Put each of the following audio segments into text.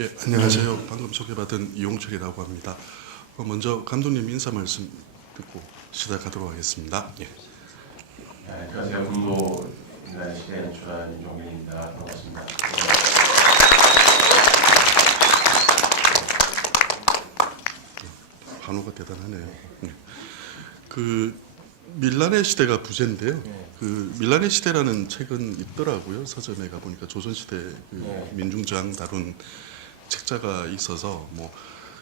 예, 안녕하세요. 방금 소개받은 이용철이라고 합니다. 먼저 감독님 인사 말씀 듣고 시작하도록 하겠습니다. 예. 네, 안녕하세요. 군도 인간 시대 연출한 용민입니다. 반갑습니다. 한호가 대단하네요. 예. 그 밀란의 시대가 부제인데요. 그 밀란의 시대라는 책은 있더라고요. 서점에 가 보니까 조선시대 그 민중저항 다룬 책자가 있어서 뭐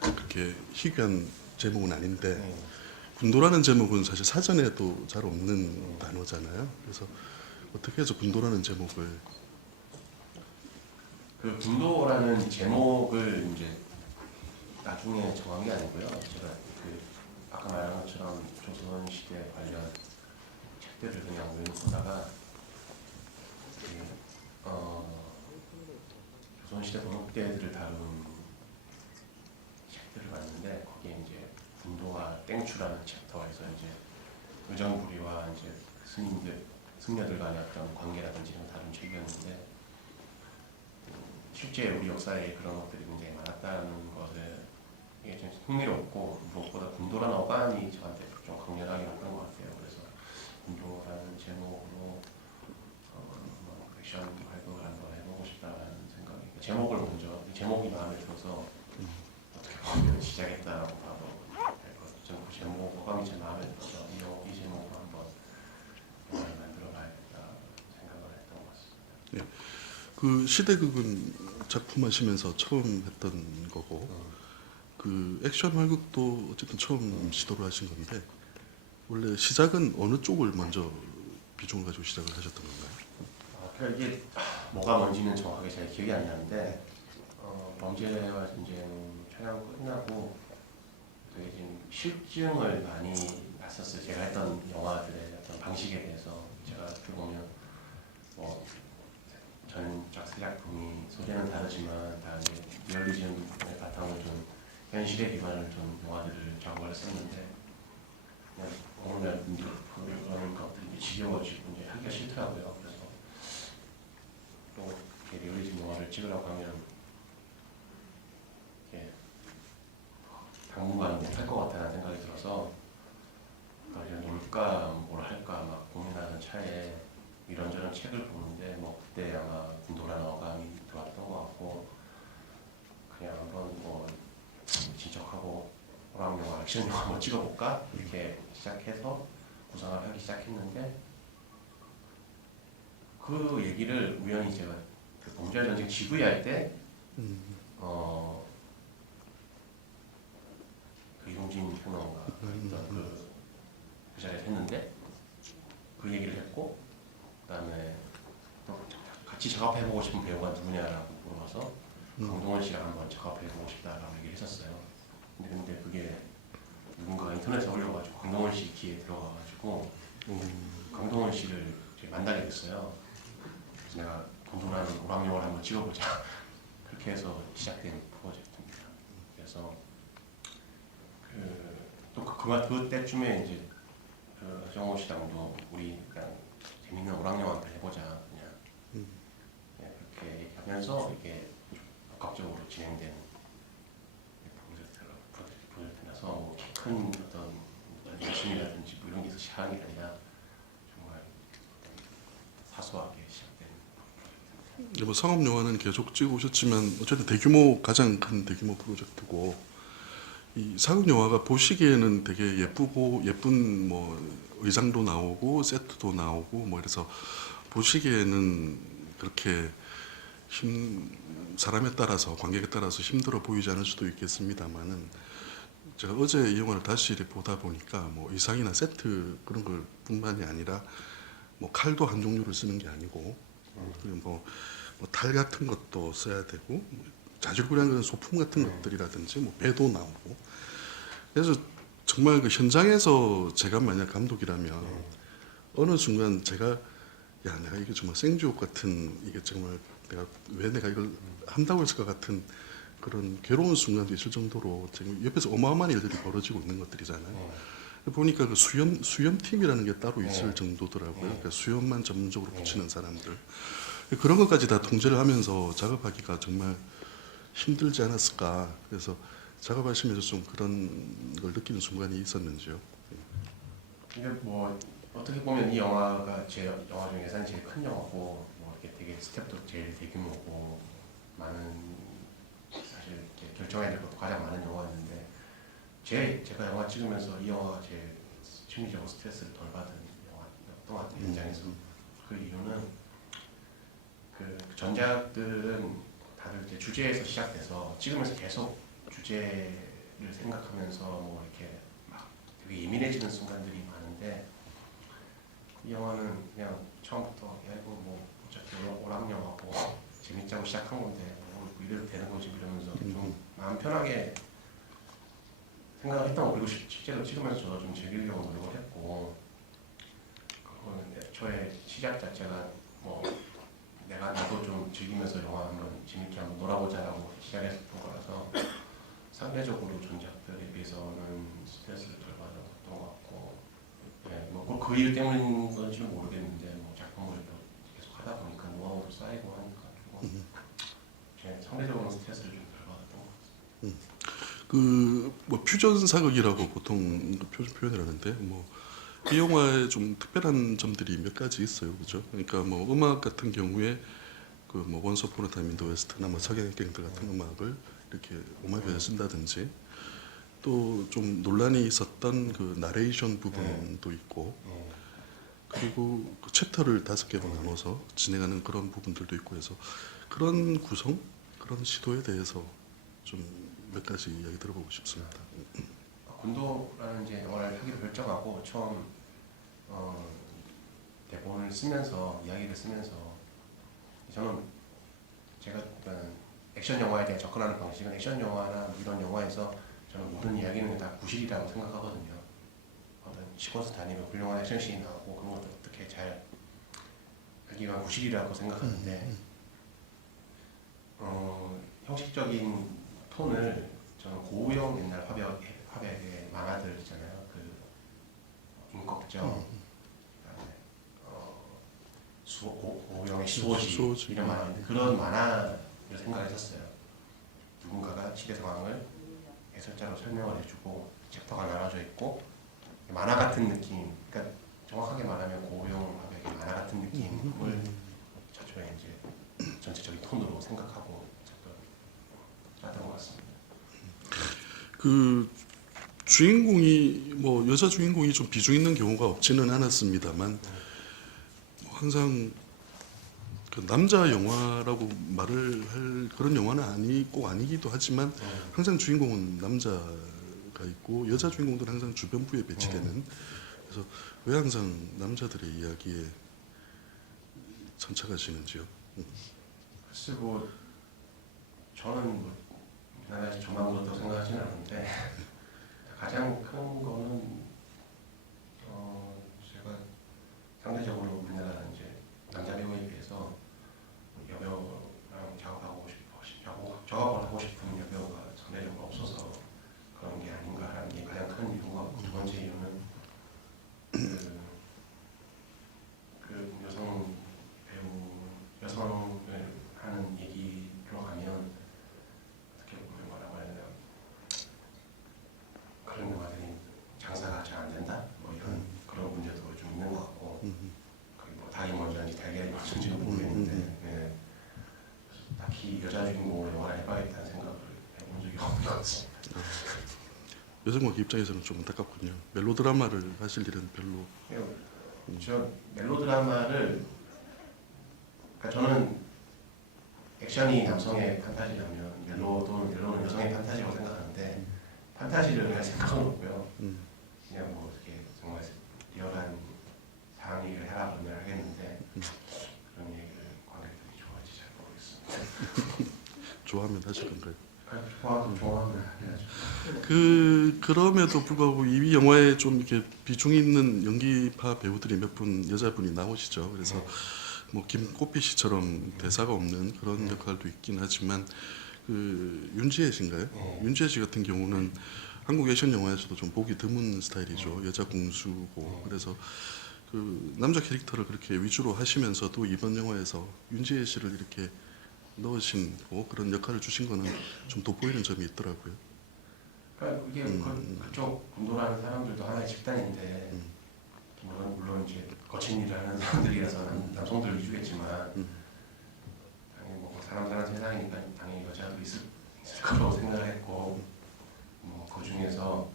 그렇게 희귀한 제목은 아닌데 군도라는 제목은 사실 사전에도 잘 없는 단어잖아요. 그래서 어떻게 해서 군도라는 제목을 그 군도라는 제목을 이제 나중에 정한 게 아니고요. 제가 그 아까 말한 것처럼 조선 시대 관련 책들을 그냥 외우다가 조선 시대 번역대들을 다룬 책들을 봤는데 거기에 이제 군도와 땡추라는 챕터에서 이제 의정부리와 이제 스님들 승려들 간의 어떤 관계라든지 이런 다룬 책이었는데 실제 우리 역사에 그런 것들이 굉장히 많았다는 것에 이게 좀 흥미롭고 무엇보다 군도라는 어간이 저한테 좀 강렬하게 왔던 것 같아요. 그래서 군도라는 제목으로 액션 활동을 한번 해보고 싶다는 생각이 제목을 먼저 제목이 마음에 들어서 어떻게 보면 시작했다라고 봐도 될 것 같아요. 저는 그 제목 어감이 제 마음에 들어서 이 제목으로 한번 영화를 만들어봐야겠다 생각을 했던 것 같습니다. 예. 그 시대극은 작품하시면서 처음 했던 거고 그 액션 활극도 어쨌든 처음 시도를 하신 건데 원래 시작은 어느 쪽을 먼저 비중을 가지고 시작을 하셨던 건가요? 그러니까 이게 뭐가 뭔지는 정확하게 잘 기억이 안 나는데 범죄와 전쟁 촬영 끝나고 되게 지금 실증을 많이 봤었어요. 제가 했던 영화들의 어떤 방식에 대해서 제가 어떻게 보면 전작 세 작품이 소재는 다르지만 다 이제 리얼리즘의 바탕을 둔 현실에 기반을 둔 영화들을 작업을 했었는데 그냥 어느 날 그런 것들이 지겨워지고 이제 하기가 싫더라고요. 그래서 또 이렇게 리얼리즘 영화를 찍으려고 하면 이렇게 당분간 못할 것 같다는 생각이 들어서 그냥 놀까 뭘 할까 막 고민하는 차에 이런저런 책을 보는데 뭐 그때 아마 군도라는 어감이 들어왔던 것 같고 그냥 한번 뭐 진척하고 호랑 영화, 액션 영화 한번 찍어볼까 이렇게 시작해서 구상을 하기 시작했는데 그 얘기를 우연히 제가 그 범죄와 전쟁 GV 할 때 그 이동진 코너가 있던 그 자리에서 했는데 그 얘기를 했고 그다음에 또 같이 작업해보고 싶은 배우가 누구냐라고 물어봐서 강동원 씨랑 한번 작업해보고 싶다라고 얘기를 했었어요. 근데 그게 누군가가 인터넷에 올려가지고 강동원 씨 귀에 들어가가지고 강동원 씨를 만나게 됐어요. 그래서 내가 군도라는 오락영화를 한번 찍어보자 그렇게 해서 시작된 프로젝트입니다. 그래서 그때쯤에 이제 그 정호 씨랑도 우리 그냥 재밌는 오락영화 한번 해보자 그냥 그렇게 얘기하면서 이게 복합적으로 진행된 프로젝트라서 뭐 큰 어떤 열심이라든지 뭐 이런 게 있어 하는 게 아니라 정말 사소하게 시작된 프로젝트입니다. 뭐 상업 영화는 계속 찍어오셨지만 어쨌든 대규모 가장 큰 대규모 프로젝트고 이 사극 영화가 보시기에는 되게 예쁘고 예쁜 뭐 의상도 나오고 세트도 나오고 뭐 이래서 보시기에는 그렇게 사람에 따라서 관객에 따라서 힘들어 보이지 않을 수도 있겠습니다만은 제가 어제 이 영화를 다시 보다 보니까 뭐 의상이나 세트 그런 걸 뿐만이 아니라 뭐 칼도 한 종류를 쓰는 게 아니고 그리고 뭐 탈 같은 것도 써야 되고 뭐 자질구레한 그런 소품 같은 것들이라든지 뭐 배도 나오고 그래서 정말 그 현장에서 제가 만약 감독이라면 어느 순간 제가 야 내가 이게 정말 생주옥 같은 이게 정말 내가 이걸 한다고 했을 것 같은 그런 괴로운 순간도 있을 정도로 지금 옆에서 어마어마한 일들이 벌어지고 있는 것들이잖아요. 보니까 그 수염팀이라는 게 따로 있을 정도더라고요. 그러니까 수염만 전문적으로 붙이는 사람들 그런 것까지 다 통제를 하면서 작업하기가 정말 힘들지 않았을까. 그래서 작업하시면서 좀 그런 걸 느끼는 순간이 있었는지요? 근데 뭐 어떻게 보면 이 영화가 제 영화 중에 예산이 제일 큰 영화고 뭐 이렇게 되게 스텝도 제일 대규모고 많은 사실 이렇게 결정해야 될 것도 가장 많은 영화였는데 제가 영화 찍으면서 이 영화가 제일 심리적으로 스트레스를 덜 받은 영화였던 것 같아요. 현장에서. 그 이유는 그 전작들은 다들 이제 주제에서 시작돼서 찍으면서 계속 주제를 생각하면서 뭐 이렇게 막 되게 예민해지는 순간들이 많은데 이 영화는 그냥 처음부터 야 이거 뭐 어차피 오락 영화고 재밌자고 시작한 건데 뭐 이래도 되는 거지 이러면서 좀 마음 편하게 생각을 했던 거. 그리고 실제로 찍으면서 저도 좀 즐기려고 노력을 했고 그거는 애초에 시작 자체가 뭐 나도 좀 즐기면서 영화 한번 재밌게 한번 놀아보자라고 시작했던 거라서 상대적으로 전작들에 비해서는 스트레스를 덜 받았던 것 같고 네, 뭐그 일 때문인 건지는 모르겠는데 뭐 작품을 계속 하다 보니까 노하우도 쌓이고 하니까 조금 상대적으로 스트레스를 좀 덜 받았던 것 같습니다. 그 뭐 퓨전 사극이라고 보통 표현을 하는데 뭐 이 영화에 좀 특별한 점들이 몇 가지 있어요, 그죠? 그러니까 뭐 음악 같은 경우에 그 뭐 원스 어폰 어 타임 인 더 웨스트나 뭐 석양갱들 같은 음악을 이렇게 오마주에 쓴다든지 또 좀 논란이 있었던 그 나레이션 부분도 있고 그리고 그 챕터를 5개로 나눠서 진행하는 그런 부분들도 있고 해서 그런 구성, 그런 시도에 대해서 좀 몇 가지 이야기 들어보고 싶습니다. 군도라는 이제 영화를 하기로 결정하고 처음 대본을 쓰면서 이야기를 쓰면서 저는 제가 액션 영화에 대해 접근하는 방식은 액션 영화나 이런 영화에서 저는 모든 이야기는 다 구실이라고 생각하거든요. 어떤 시퀀스 단위로 훌륭한 액션씬이 나오고 그런 것도 어떻게 잘 알기가 구실이라고 생각하는데 형식적인 톤을 저는 고우영 옛날 화백의 만화들 있잖아요. 그 임꺽정, 그다음에 고우영의 수호지 이런 만화인데 그런 만화를 생각했었어요. 누군가가 시대 상황을 해설자로 설명을 해주고 챕터가 나눠져 있고 만화 같은 느낌, 그러니까 정확하게 말하면 고우영 화백의 만화 같은 느낌을 차초에 이제 전체적인 톤으로 생각하고 짰던 것 같습니다. 그 주인공이 뭐 여자 주인공이 좀 비중 있는 경우가 없지는 않았습니다만 항상 그 남자 영화라고 말을 할 그런 영화는 꼭 아니기도 하지만 항상 주인공은 남자가 있고 여자 주인공들은 항상 주변부에 배치되는 그래서 왜 항상 남자들의 이야기에 천착하시는지요? 글쎄 뭐 저는 뭐 우리나라에서 저만 그렇다고 생각하지는 않는데 가장 큰 거는 제가 상대적으로 우리나라는 이제 남자 배우에 비해서 여배우랑 작업을 하고 싶은 여배우가 상대적으로 없어서 그런 게 아닌가라는 게 가장 큰 이유인 것 같고 두 번째 이유는 그 여성을 하는 얘기로 가면 어떻게 보면 뭐라고 해야 되나 그런 영화들이 장사가 잘 안 된다 뭐 이런 그런 문제도 좀 있는 것 같고 그게 뭐 닭이 먼저인지 달걀이 먼저인지는 모르겠는데 예. 딱히 여자 주인공으로 영화를 해봐야겠다는 생각을 해본 적이 없는 것 같습니다. 여성국 입장에서는 좀 안타깝군요. 멜로드라마를 하실 일은 별로. 저 멜로드라마를 그러니까 저는 액션이 남성의 판타지라면 멜로는 여성의 판타지라고 생각하는데 판타지를 할 생각은 없고요. 그냥 뭐 이렇게 정말 리얼한 상황 얘기를 해라 그러면 하겠는데 그런 얘기를 관객들이 좋아할지 잘 모르겠습니다. 좋아하면 하실 건가요? 좋아하면 해야죠. 그럼에도 불구하고 이 영화에 좀 이렇게 비중 있는 연기파 배우들이 몇 분 여자분이 나오시죠. 그래서 뭐 김꽃비 씨처럼 대사가 없는 그런 역할도 있긴 하지만 그 윤지혜 씨인가요? 윤지혜 씨 같은 경우는 한국 액션 영화에서도 좀 보기 드문 스타일이죠. 여자 공수고 그래서 그 남자 캐릭터를 그렇게 위주로 하시면서도 이번 영화에서 윤지혜 씨를 이렇게 넣으신 그런 역할을 주신 거는 좀 돋보이는 점이 있더라고요. 그러니까 이게 그쪽 군도라는 사람들도 하나의 집단인데 물론 이제 거친 일을 하는 사람들이라서 남성들 위주겠지만 당연히 뭐 사람 사는 세상이니까 당연히 여자도 있을 거라고 생각을 했고 뭐 그 중에서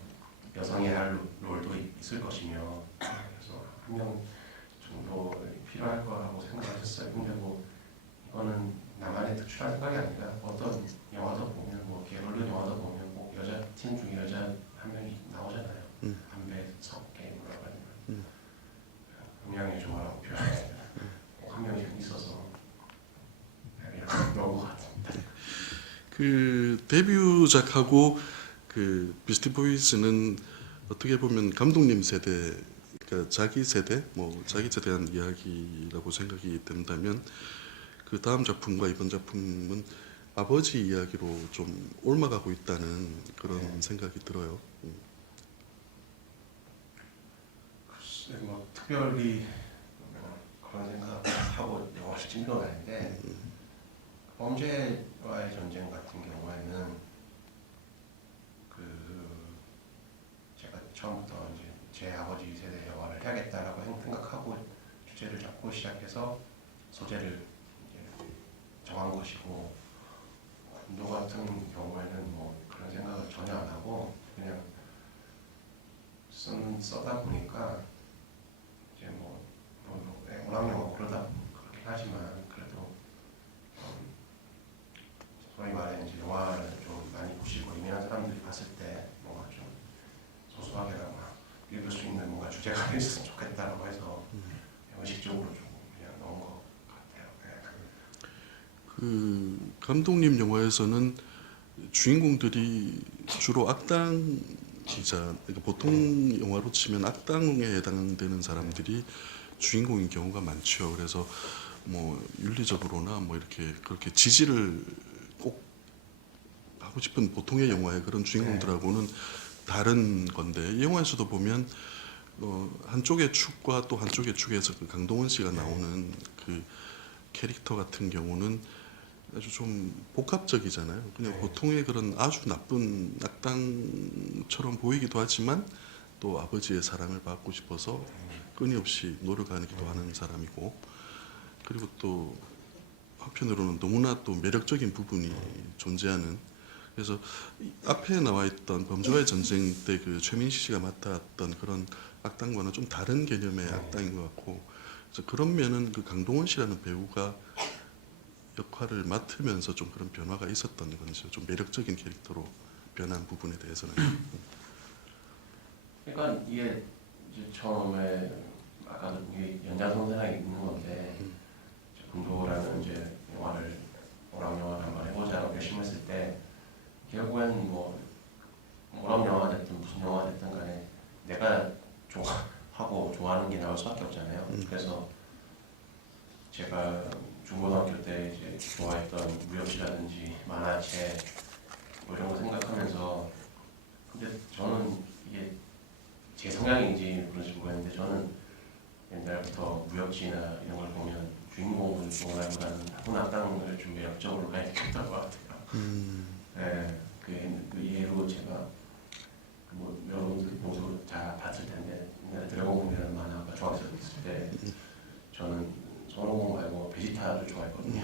여성이 할 롤도 있을 것이며 그래서 한 명 정도 필요할 거라고 생각하셨어요. 근데 뭐 이거는 나만의 특출한 생각이 아니라 어떤 영화도 보면 뭐 게롤드 영화도 보면 꼭 여자 팀 중에 여자 한 명이 나오잖아요. 안배석 게임이라고 하면 음양의 조화라고 표현해요. 한 명이 있어서 이렇게 나온 것 같습니다. 그 데뷔작하고 그 비스티 보이즈는 어떻게 보면 감독님 세대, 그러니까 자기 세대, 뭐 자기에 대한 이야기라고 생각이 된다면 그 다음 작품과 이번 작품은 아버지 이야기로 좀 옮아가고 있다는 그런 생각이 들어요. 글쎄 뭐 특별히 뭐 그런 생각하고 영화를 찍는 건 아닌데 범죄와의 전쟁 같은 경우에는 그 제가 처음부터 이제 제 아버지 세대 영화를 해야겠다라고 생각하고 주제를 잡고 시작해서 소재를 이제 정한 것이고 군도 같은 경우에는 뭐 그런 생각을 전혀 안 하고 그냥 써다 보니까 이제 뭐 워낙 영화 그러다 그렇긴 하지만 그래도 소위 말해 이제 영화를 좀 많이 보시고 예민한 사람들이 봤을 때 뭔가 좀 소소하게나마 읽을 수 있는 뭔가 주제가 있었으면 좋겠다라고 해서 의식적으로 좀 그냥 넣은 것 같아요. 네. 그 감독님 영화에서는 주인공들이 주로 악당이자, 그러니까 보통 영화로 치면 악당에 해당되는 사람들이 주인공인 경우가 많죠. 그래서 뭐 윤리적으로나 뭐 이렇게 그렇게 지지를 꼭 하고 싶은 보통의 영화의 그런 주인공들하고는 다른 건데, 이 영화에서도 보면 한쪽의 축과 또 한쪽의 축에서 그 강동원 씨가 나오는 그 캐릭터 같은 경우는 아주 좀 복합적이잖아요. 그냥 보통의 그런 아주 나쁜 악당처럼 보이기도 하지만 또 아버지의 사랑을 받고 싶어서 끊임없이 노력하기도 하는 사람이고, 그리고 또 한편으로는 너무나 또 매력적인 부분이 존재하는, 그래서 앞에 나와 있던 범죄와의 전쟁 때 그 최민식 씨가 맡았던 그런 악당과는 좀 다른 개념의 악당인 것 같고, 그래서 그런 면은 그 강동원 씨라는 배우가 역할을 맡으면서 좀 그런 변화가 있었던 건지, 좀 매력적인 캐릭터로 변한 부분에 대해서는. 그러니까 이게 이제 처음에 아까도 이게 연장선상에 있는 건데 군도라는 이제 영화를 오락 영화를 한번 해보자고 결심했을 때 결국엔 뭐 오락 영화 됐든 무슨 영화 됐든 간에 내가 좋아하고 좋아하는 게 나올 수밖에 없잖아요. 그래서 제가 중고등학교 때 이제 좋아했던 무협지라든지 만화책 뭐 이런 거 생각하면서, 근데 저는 이게 제 성향인지 그런지 모르겠는데 저는 옛날부터 무협지나 이런 걸 보면 주인공을 좋아하기보다는 나쁜 악당을 좀 매력적으로 많이 느꼈던 것 같아요. 네, 그 이해로 제가 뭐 여러분들 모두 다 봤을 텐데 옛날에 드래곤볼이라는 만화가 중학생 있을 때 저는 손오공 말고 베지타를 좋아했거든요.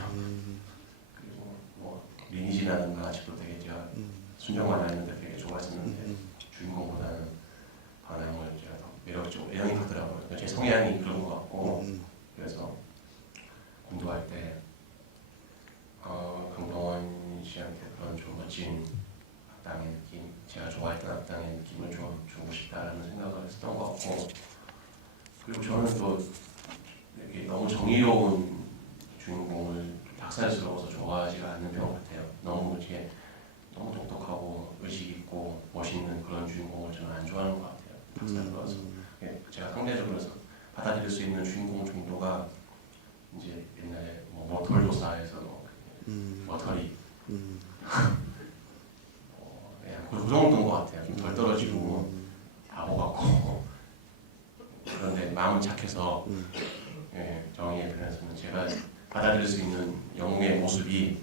그리고 뭐 리니지라는 만화책도 되게 제가 순정만 했는데 되게 좋아했었는데 주인공보다는 반항을 제가 더 매력적으로 애정이 가더라고요. 제 성향이 그런 것 같고, 그래서 공부할 때 강동원 씨한테 그런 좀 멋진 악당의 느낌, 제가 좋아했던 악당의 느낌을 좀 주고 싶다라는 생각을 했었던 것 같고, 그리고 저는 또 이렇게 너무 정의로운 주인공을 닭살스러워서 좋아하지가 않는 편 같아요. 너무 이렇게 너무 똑똑하고 의식 있고 멋있는 그런 주인공을 저는 안 좋아하는 것 같아요. 닭살스러워서. 제가 상대적으로 받아들일 수 있는 주인공 정도가 이제 옛날에 뭐 머털조사에서 머털이 그 정도인 것 같아요. 좀 덜 떨어지고 바보 같고 그런데 마음은 착해서 정의의 편에서는 제가 받아들일 수 있는 영웅의 모습이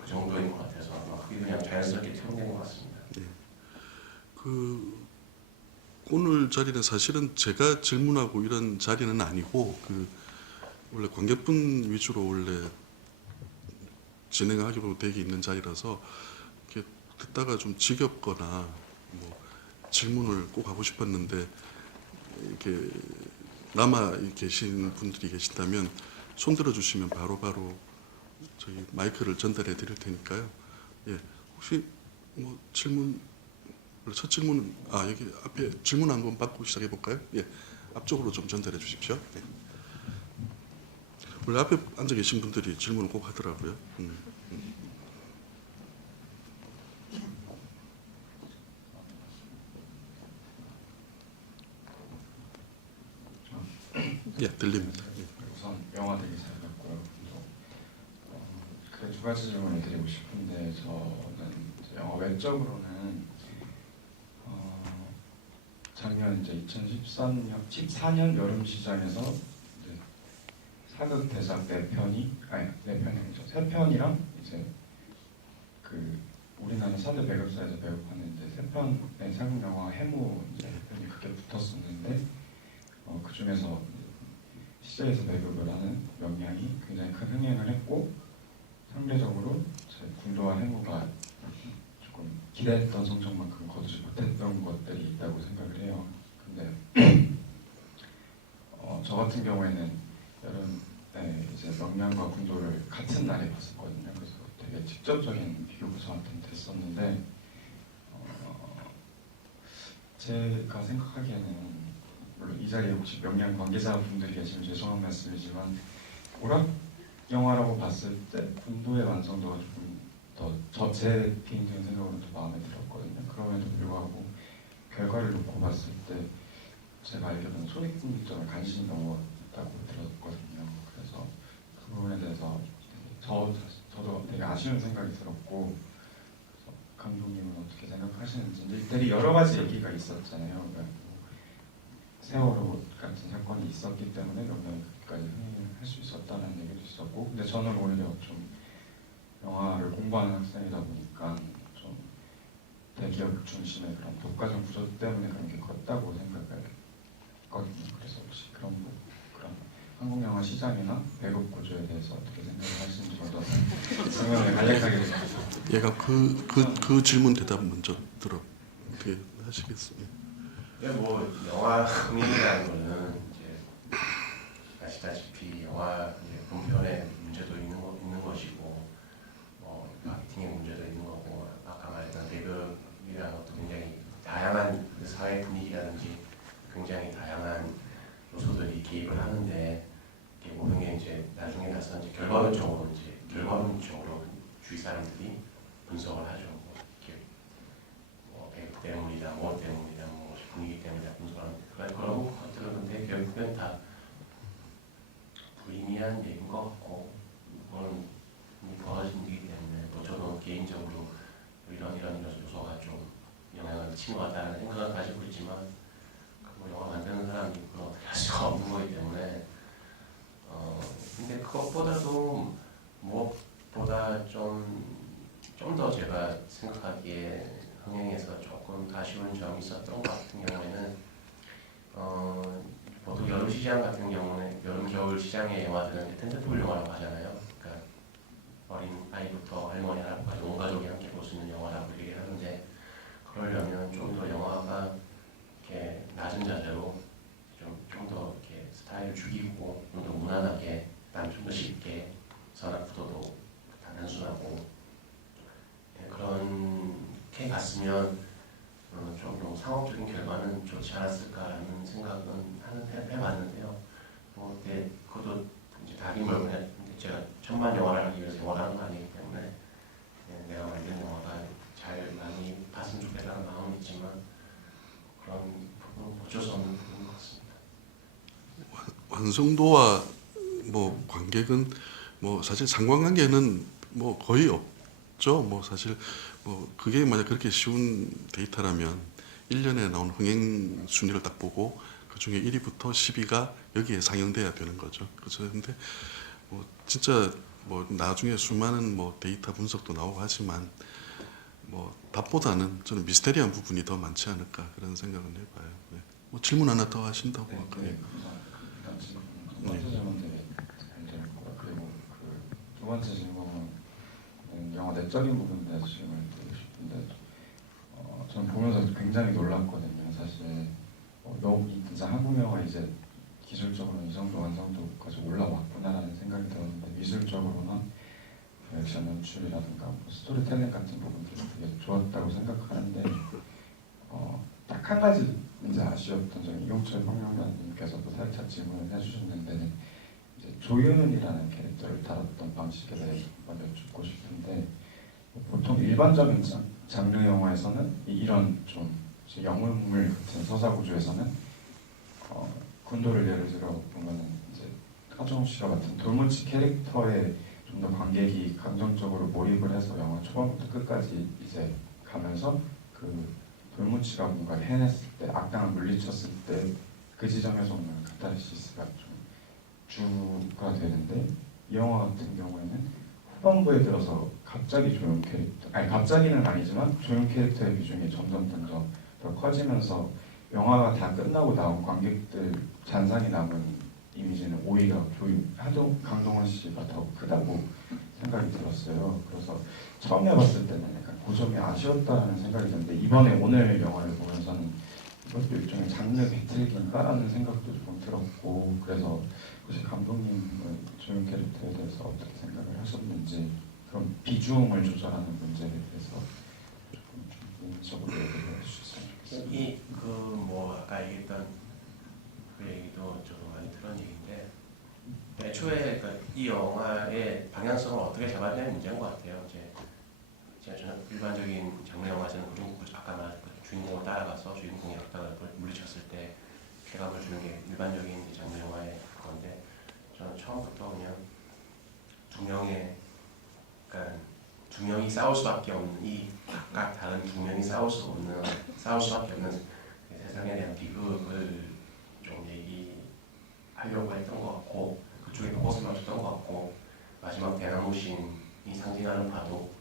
그 정도인 것 같아서 그게 그냥 자연스럽게 투영된 것 같습니다. 그 오늘 자리는 사실은 제가 질문하고 이런 자리는 아니고 그 원래 관객분 위주로 원래 진행하기로 되어 있는 자리라서 이렇게 듣다가 좀 지겹거나 뭐 질문을 꼭 하고 싶었는데 이렇게 남아 계신 분들이 계신다면 손 들어주시면 바로바로 저희 마이크를 전달해 드릴 테니까요. 예, 혹시 뭐 질문 첫 질문은 여기 앞에 질문 한번 받고 시작해 볼까요? 예, 앞쪽으로 좀 전달해 주십시오. 예. 원래 앞에 앉아 계신 분들이 질문을 꼭 하더라고요. 예, 들립니다. 예. 우선 영화 되게 잘 봤고요. 그 두 가지 질문을 드리고 싶은데 저는 이제 영화 외적으로는 작년 이제 2014년 여름 시장에서 이제 사극 대작 4편이 네 편이 아니죠. 3편이랑 이제 그 우리나라 4대 배급사에서 배급하는 이제 3편의 사극 영화 해무 이제 편이 크게 붙었었는데 그 중에서 시대에서 배급을 하는 명량이 굉장히 큰 흥행을 했고 상대적으로 제 군도와 해무가 조금 기대했던 성적만큼 거두지 못했던 것들이 있다고 생각을 해요. 근데 저 같은 경우에는 여름에 이제 명량과 군도를 같은 날에 봤었거든요. 그래서 되게 직접적인 비교가 저한테는 됐었는데 제가 생각하기에는 물론 이 자리에 혹시 명량 관계자분들이 계시면 죄송한 말씀이지만 오락 영화라고 봤을 때 군도의 완성도가 조금 더 제 개인적인 생각으로는 더 마음에 들었거든요. 그럼에도 불구하고 결과를 놓고 봤을 때 제가 알기로는 손익분기점에 관심이 너무 있다고 들었거든요. 그래서 그 부분에 대해서 저도 되게 아쉬운 생각이 들었고 감독님은 어떻게 생각하시는지 되게 여러 가지 얘기가 있었잖아요. 그러니까 세월호 같은 사건이 있었기 때문에 명량까지 할 수 있었다는 얘기도 있었고, 근데 저는 오히려 좀 영화를 공부하는 학생이다 보니까 좀 대기업 중심의 그런 독과점 구조 때문에 그런 게 컸다고 생각을 했거든요. 그래서 혹시 그런 한국 영화 시장이나 배급 구조에 대해서 어떻게 생각을 하시는지 저도 질문을 간략하게 얘가 그 질문 대답 먼저 들어 어떻게 하시겠습니까? 뭐 영화 흥행이라는 거는 이제 아시다시피 영화 본편의 문제도 있는 것이고 마케팅의 문제도 있는 거고 아까 말했던 배급이라는 것도 굉장히 다양한 그 사회 분위기라든지 굉장히 다양한 요소들이 개입을 하는데 이게 모든 게 이제 나중에 가서 이제 결과론적으로 주위 사람들이 분석을 하죠. 이렇게 배급 때문이다, 뭐 때문이다, 뭐 분위기 때문이다 분석하는 그런 것들은 근데 결국엔 다 불의미한 얘기인 것 같고 그건 이미 벌어진 일이기 때문에 또 저도 개인적으로 이런 요소가 좀 영향을 미친 것 같다는 생각을 가지고 있지만 뭐 영화 만드는 사람이 그걸 어떻게 할 수가 없는 거기 때문에 근데 그것보다도 무엇보다 좀 더 제가 생각하기에 흥행에서 조금 아쉬운 점이 있었던 것 같은 경우에는 보통 여름 시장 같은 경우는 여름 겨울 시장의 영화들은 텐트폴 영화라고 하잖아요. 그러니까 어린 아이부터 할머니 할아버지 온 가족이 함께 볼 수 있는 영화라고 얘기를 하는데 그러려면 좀 더 영화가 이렇게 낮은 자세로 좀 더 이렇게 스타일을 죽이고 좀 더 무난하게 좀 더 쉽게 선악 구도도 단순하고 그렇게 갔으면 좀 상업적인 결과는 좋지 않았을까라는 생각은 해봤는데요. 근데 그것도 이제 다긴 멀고 제가 천만 영화를 하기 위해서 영화를 하는 거 아니기 때문에 내가 만든 영화가 잘 많이 봤으면 좋겠다는 마음은 있지만 그런 부분은 어쩔 수 없는 부분인 것 같습니다. 완성도와 뭐 관객은 뭐 사실 상관관계는 뭐 거의 없죠. 뭐 사실 뭐 그게 만약 그렇게 쉬운 데이터라면 1년에 나온 흥행 순위를 딱 보고 그 중에 1위부터 10위가 여기에 상영돼야 되는 거죠. 그렇죠. 근데 뭐 진짜 뭐 나중에 수많은 뭐 데이터 분석도 나오고 하지만 뭐 답보다는 저는 미스테리한 부분이 더 많지 않을까 그런 생각은 해봐요. 네. 뭐 질문 하나 더 하신다고 네, 아까 네, 감사합니다. 일단 지금 첫 번째 질문 되게 잘 들었고요. 그리고 그 두 번째 질문은 영화 내적인 부분에 대해서 질문을 드리고 싶은데 저는 보면서 굉장히 놀랐거든요. 사실 너무 진짜 한국 영화 이제 기술적으로 이 정도 완성도까지 올라왔구나라는 생각이 들었는데 미술적으로나 액션 연출이라든가 뭐 스토리텔링 같은 부분들이 되게 좋았다고 생각하는데 딱 한 가지 이제 아쉬웠던 점이 이용철 평론가님께서도 살짝 질문을 해주셨는데 이제 조윤은이라는 캐릭터를 다뤘던 방식에 대해서 한번 여쭙고 싶은데 보통 일반적인 장르 영화에서는 이런 좀 영웅물 같은 서사 구조에서는 군도를 예를 들어 보면은 이제 하정우 씨가 맡은 돌문치 캐릭터에 좀 더 관객이 감정적으로 몰입을 해서 영화 초반부터 끝까지 이제 가면서 그 돌문치가 뭔가를 해냈을 때 악당을 물리쳤을 때 그 지점에서 오는 카타르시스가 좀 주가 되는데 이 영화 같은 경우에는 후반부에 들어서 갑자기 조용 캐릭터 아니 갑자기는 아니지만 조용 캐릭터의 비중이 점점 더 커지면서 영화가 다 끝나고 나온 관객들 잔상이 남은 이미지는 오히려 하도 강동원 씨가 더 크다고 생각이 들었어요. 그래서 처음에 봤을 때는 약간 그 점이 아쉬웠다는 생각이 드는데 이번에 오늘 영화를 보면서는 이것도 일종의 장르 배틀기인가라는 생각도 조금 들었고 그래서 혹시 감독님은 조용 캐릭터에 대해서 어떻게 생각을 하셨는지 그런 비중을 조절하는 문제에 대해서 조금 인적으로 얘기를 해주셨으면 좋겠습니다. 뭐 아까 얘기했던 그 얘기도 저도 많이 들은 얘기인데 애초에 이 영화의 방향성을 어떻게 잡아야 되는 문제인 것 같아요. 이제 저는 일반적인 장르 영화에서는 아까 말한 주인공을 따라가서 주인공이 악당을 물리쳤을 때 쾌감을 주는 게 일반적인 장르 영화의 건데 저는 처음부터 그냥 두 명이 싸울 수밖에 없는 이 각각 다른 두 명이 싸울 수밖에 없는 세상에 대한 비극을 좀 얘기하려고 했던 것 같고 그쪽에 포커스 맞췄던 것 같고 마지막 대나무 신이 상징하는 바도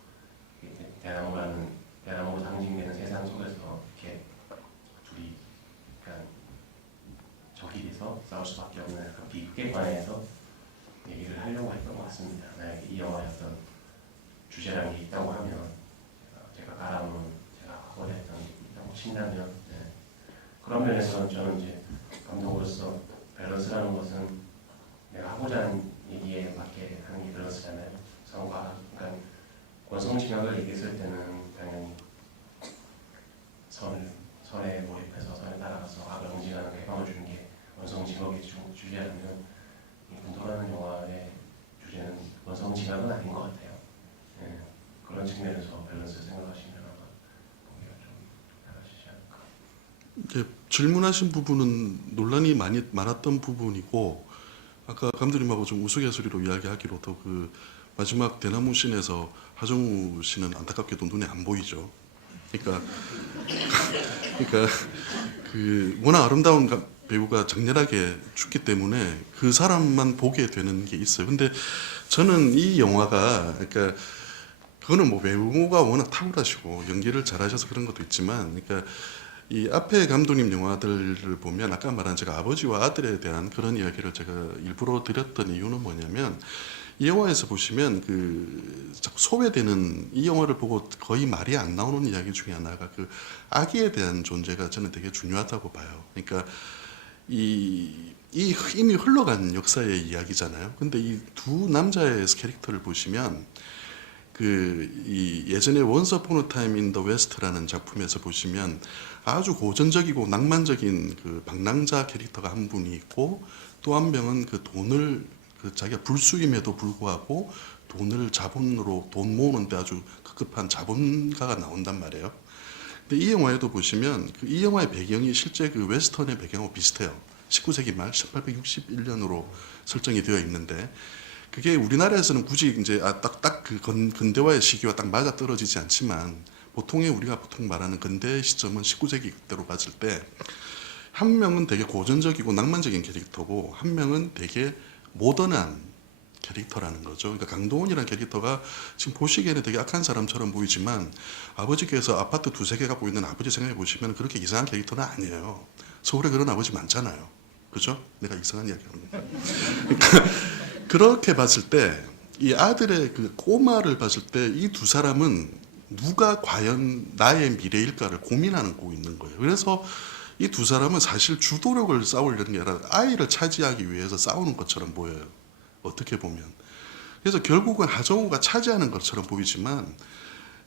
대나무로 상징되는 세상 속에서 이렇게 둘이 약간 적이 돼서 싸울 수밖에 없는 그 비극에 관해서 얘기를 하려고 했던 것 같습니다. 만약에 이 영화에 어떤 주제라는 게 있다고 하면 제가 하고자 했던 게 있다고 친다면 그런 면에서 저는 이제 감독으로서 밸런스라는 것은 내가 하고자 하는 얘기에 맞게 하는 게 밸런스잖아요. 그러니까 원성징악을 얘기했을 때는 당연히 선에 몰입해서 선에 따라가서 악을 응징하는 쾌감을 주는 게 원성징악의 주제라면 이 군도라는 영화의 주제는 원성징악은 아닌 것 같아요. 그런 측면에서 밸런스 생각하시면 아마 보기가 좀 편하시지 않을까. 이제 질문하신 부분은 논란이 많았던 부분이고 아까 감독님하고 좀 우스갯소리로 이야기하기로도 그 마지막 대나무 씬에서 하정우 씨는 안타깝게도 눈에 안 보이죠. 그러니까 그 워낙 아름다운 배우가 장렬하게 죽기 때문에 그 사람만 보게 되는 게 있어요. 근데 저는 이 영화가 그러니까 그거는 뭐 외모가 워낙 탁월하시고 연기를 잘하셔서 그런 것도 있지만 그러니까 이 앞에 감독님 영화들을 보면 아까 말한 제가 아버지와 아들에 대한 그런 이야기를 제가 일부러 드렸던 이유는 뭐냐면 이 영화에서 보시면 그 자꾸 소외되는 이 영화를 보고 거의 말이 안 나오는 이야기 중에 하나가 그 아기에 대한 존재가 저는 되게 중요하다고 봐요. 그러니까 이 이미 흘러간 역사의 이야기잖아요. 근데 이 두 남자의 캐릭터를 보시면 이 예전에 Once Upon a Time in the West라는 작품에서 보시면 아주 고전적이고 낭만적인 그 방랑자 캐릭터가 한 분이 있고 또 한 명은 그 돈을 자기가 불수임에도 불구하고 돈을 자본으로 돈 모으는데 아주 급급한 자본가가 나온단 말이에요. 근데 이 영화에도 보시면 이 영화의 배경이 실제 그 웨스턴의 배경하고 비슷해요. 19세기 말 1861년으로 설정이 되어 있는데 그게 우리나라에서는 굳이 이제 딱 그 근대화의 시기와 딱 맞아 떨어지지 않지만 우리가 보통 말하는 근대 시점은 19세기 때로 봤을 때 한 명은 되게 고전적이고 낭만적인 캐릭터고 한 명은 되게 모던한 캐릭터라는 거죠. 그러니까 강동원이라는 캐릭터가 지금 보시기에는 되게 악한 사람처럼 보이지만 아버지께서 아파트 두세 개 갖고 있는 아버지 생각해 보시면 그렇게 이상한 캐릭터는 아니에요. 서울에 그런 아버지 많잖아요. 그죠? 내가 이상한 이야기 하는 거예요. 그러니까 그렇게 봤을 때 이 아들의 그 꼬마를 봤을 때 이 두 사람은 누가 과연 나의 미래일까를 고민하고 있는 거예요. 그래서 이 두 사람은 사실 주도력을 싸우려는 게 아니라 아이를 차지하기 위해서 싸우는 것처럼 보여요. 어떻게 보면. 그래서 결국은 하정우가 차지하는 것처럼 보이지만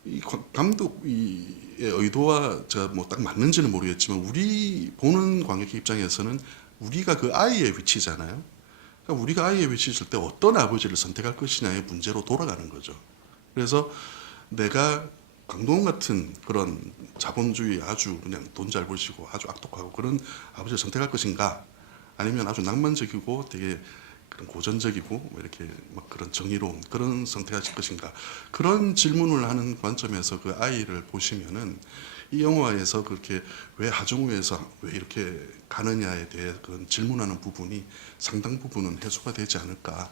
이 감독의 의도와 제가 뭐 딱 맞는지는 모르겠지만 우리 보는 관객 입장에서는 우리가 그 아이의 위치잖아요. 그러니까 우리가 아이의 위치에 있을 때 어떤 아버지를 선택할 것이냐의 문제로 돌아가는 거죠. 그래서 내가 강동원 같은 그런 자본주의 아주 그냥 돈 잘 버시고 아주 악독하고 그런 아버지를 선택할 것인가, 아니면 아주 낭만적이고 되게 그런 고전적이고 이렇게 막 그런 정의로운 그런 선택하실 것인가, 그런 질문을 하는 관점에서 그 아이를 보시면은 이 영화에서 그렇게 왜 하정우에서 왜 이렇게 가느냐에 대해 그런 질문하는 부분이 상당 부분은 해소가 되지 않을까,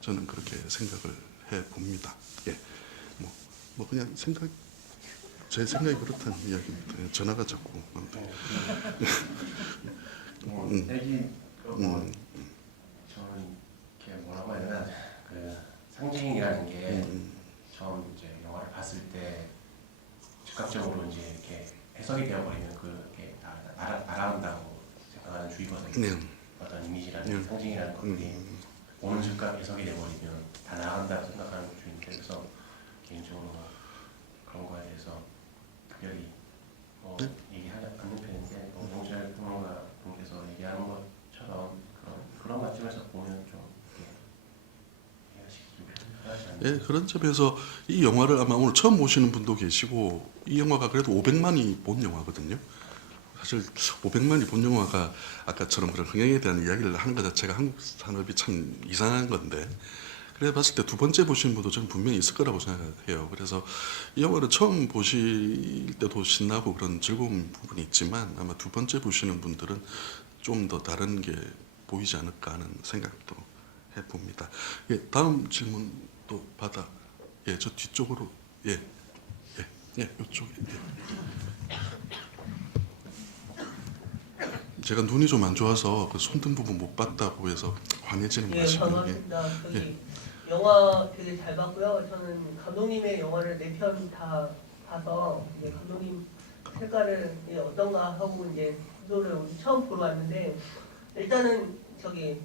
저는 그렇게 생각을 해 봅니다. 예, 뭐 그냥 제 생각이 그렇다는 이야기입니다. 전화가 자꾸. 애기 저는 이렇게 뭐라고 해야 되나, 그 상징이라는 게 처음 이제 영화를 봤을 때 즉각적으로 이제 이렇게 해석이 되어버리는 그게 날아간다고 생각하는 주의거든요. 네. 어떤 이미지라는 상징이라는 것들이 오는 즉각 해석이 되어버리면 다 나간다고 생각하는 주의인데, 그래서 개인적으로 그런 거에 대해서 특별히 얘기하지 않는 편인데, 용철 평론가 분께서 얘기하는 것처럼 그런 관점에서 보면 좀 이해하시기 좀 편하지 않나요? 예, 그런 점에서 이 영화를 아마 오늘 처음 보시는 분도 계시고, 이 영화가 그래도 500만이 본 영화거든요. 사실 500만이 본 영화가 아까처럼 그런 흥행에 대한 이야기를 하는 것 자체가 한국 산업이 참 이상한 건데, 그래 봤을 때 두 번째 보시는 분도 저는 분명히 있을 거라고 생각해요. 그래서 이 영화를 처음 보실 때도 신나고 그런 즐거운 부분이 있지만 아마 두 번째 보시는 분들은 좀 더 다른 게 보이지 않을까 하는 생각도 해봅니다. 예, 다음 질문 또 예, 저 뒤쪽으로. 예, 이쪽에. 제가 눈이 좀 안 좋아서 그 손든 부분 못 봤다고 해서 화내지는 예, 마시고. 반갑습니다. 저기 예. 영화 되게 잘 봤고요. 저는 감독님의 영화를 4편 다 봐서 이제 감독님 색깔을 어떤가 하고 이제 구도를 처음 보러 왔는데, 일단은 저기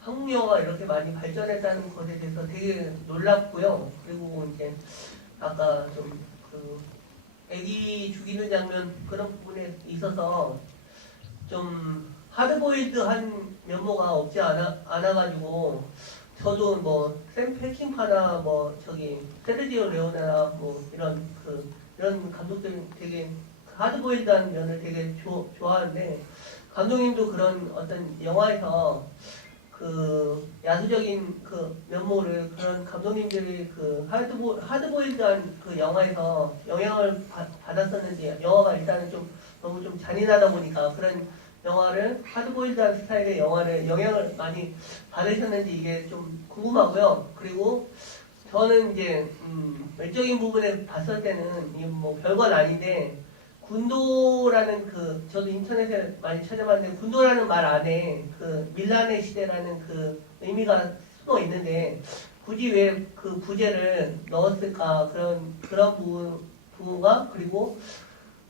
한국 영화가 이렇게 많이 발전했다는 것에 대해서 되게 놀랍고요. 그리고 이제 아까 좀 그 애기 죽이는 장면 그런 부분에 있어서 좀 하드보일드한 면모가 없지 않아가지고, 저도 뭐 샘 페킨파나 뭐 저기 세르지오 레오네나 뭐 이런 감독들 되게 하드보일드한 면을 되게 좋아하는데, 감독님도 그런 어떤 영화에서 그 야수적인 그 면모를 그런 감독님들이 그 하드보일드한 그 영화에서 영향을 받았었는지, 영화가 일단은 좀 너무 좀 잔인하다 보니까 그런 영화를 하드보일드한 스타일의 영화를 영향을 많이 받으셨는지 이게 좀 궁금하고요. 그리고 저는 이제 외적인 부분에 봤을 때는 이 뭐 별건 아닌데, 군도라는 그 저도 인터넷에 많이 찾아봤는데 군도라는 말 안에 그 밀란의 시대라는 그 의미가 숨어 있는데 굳이 왜 그 부제를 넣었을까, 그런 부분과, 그리고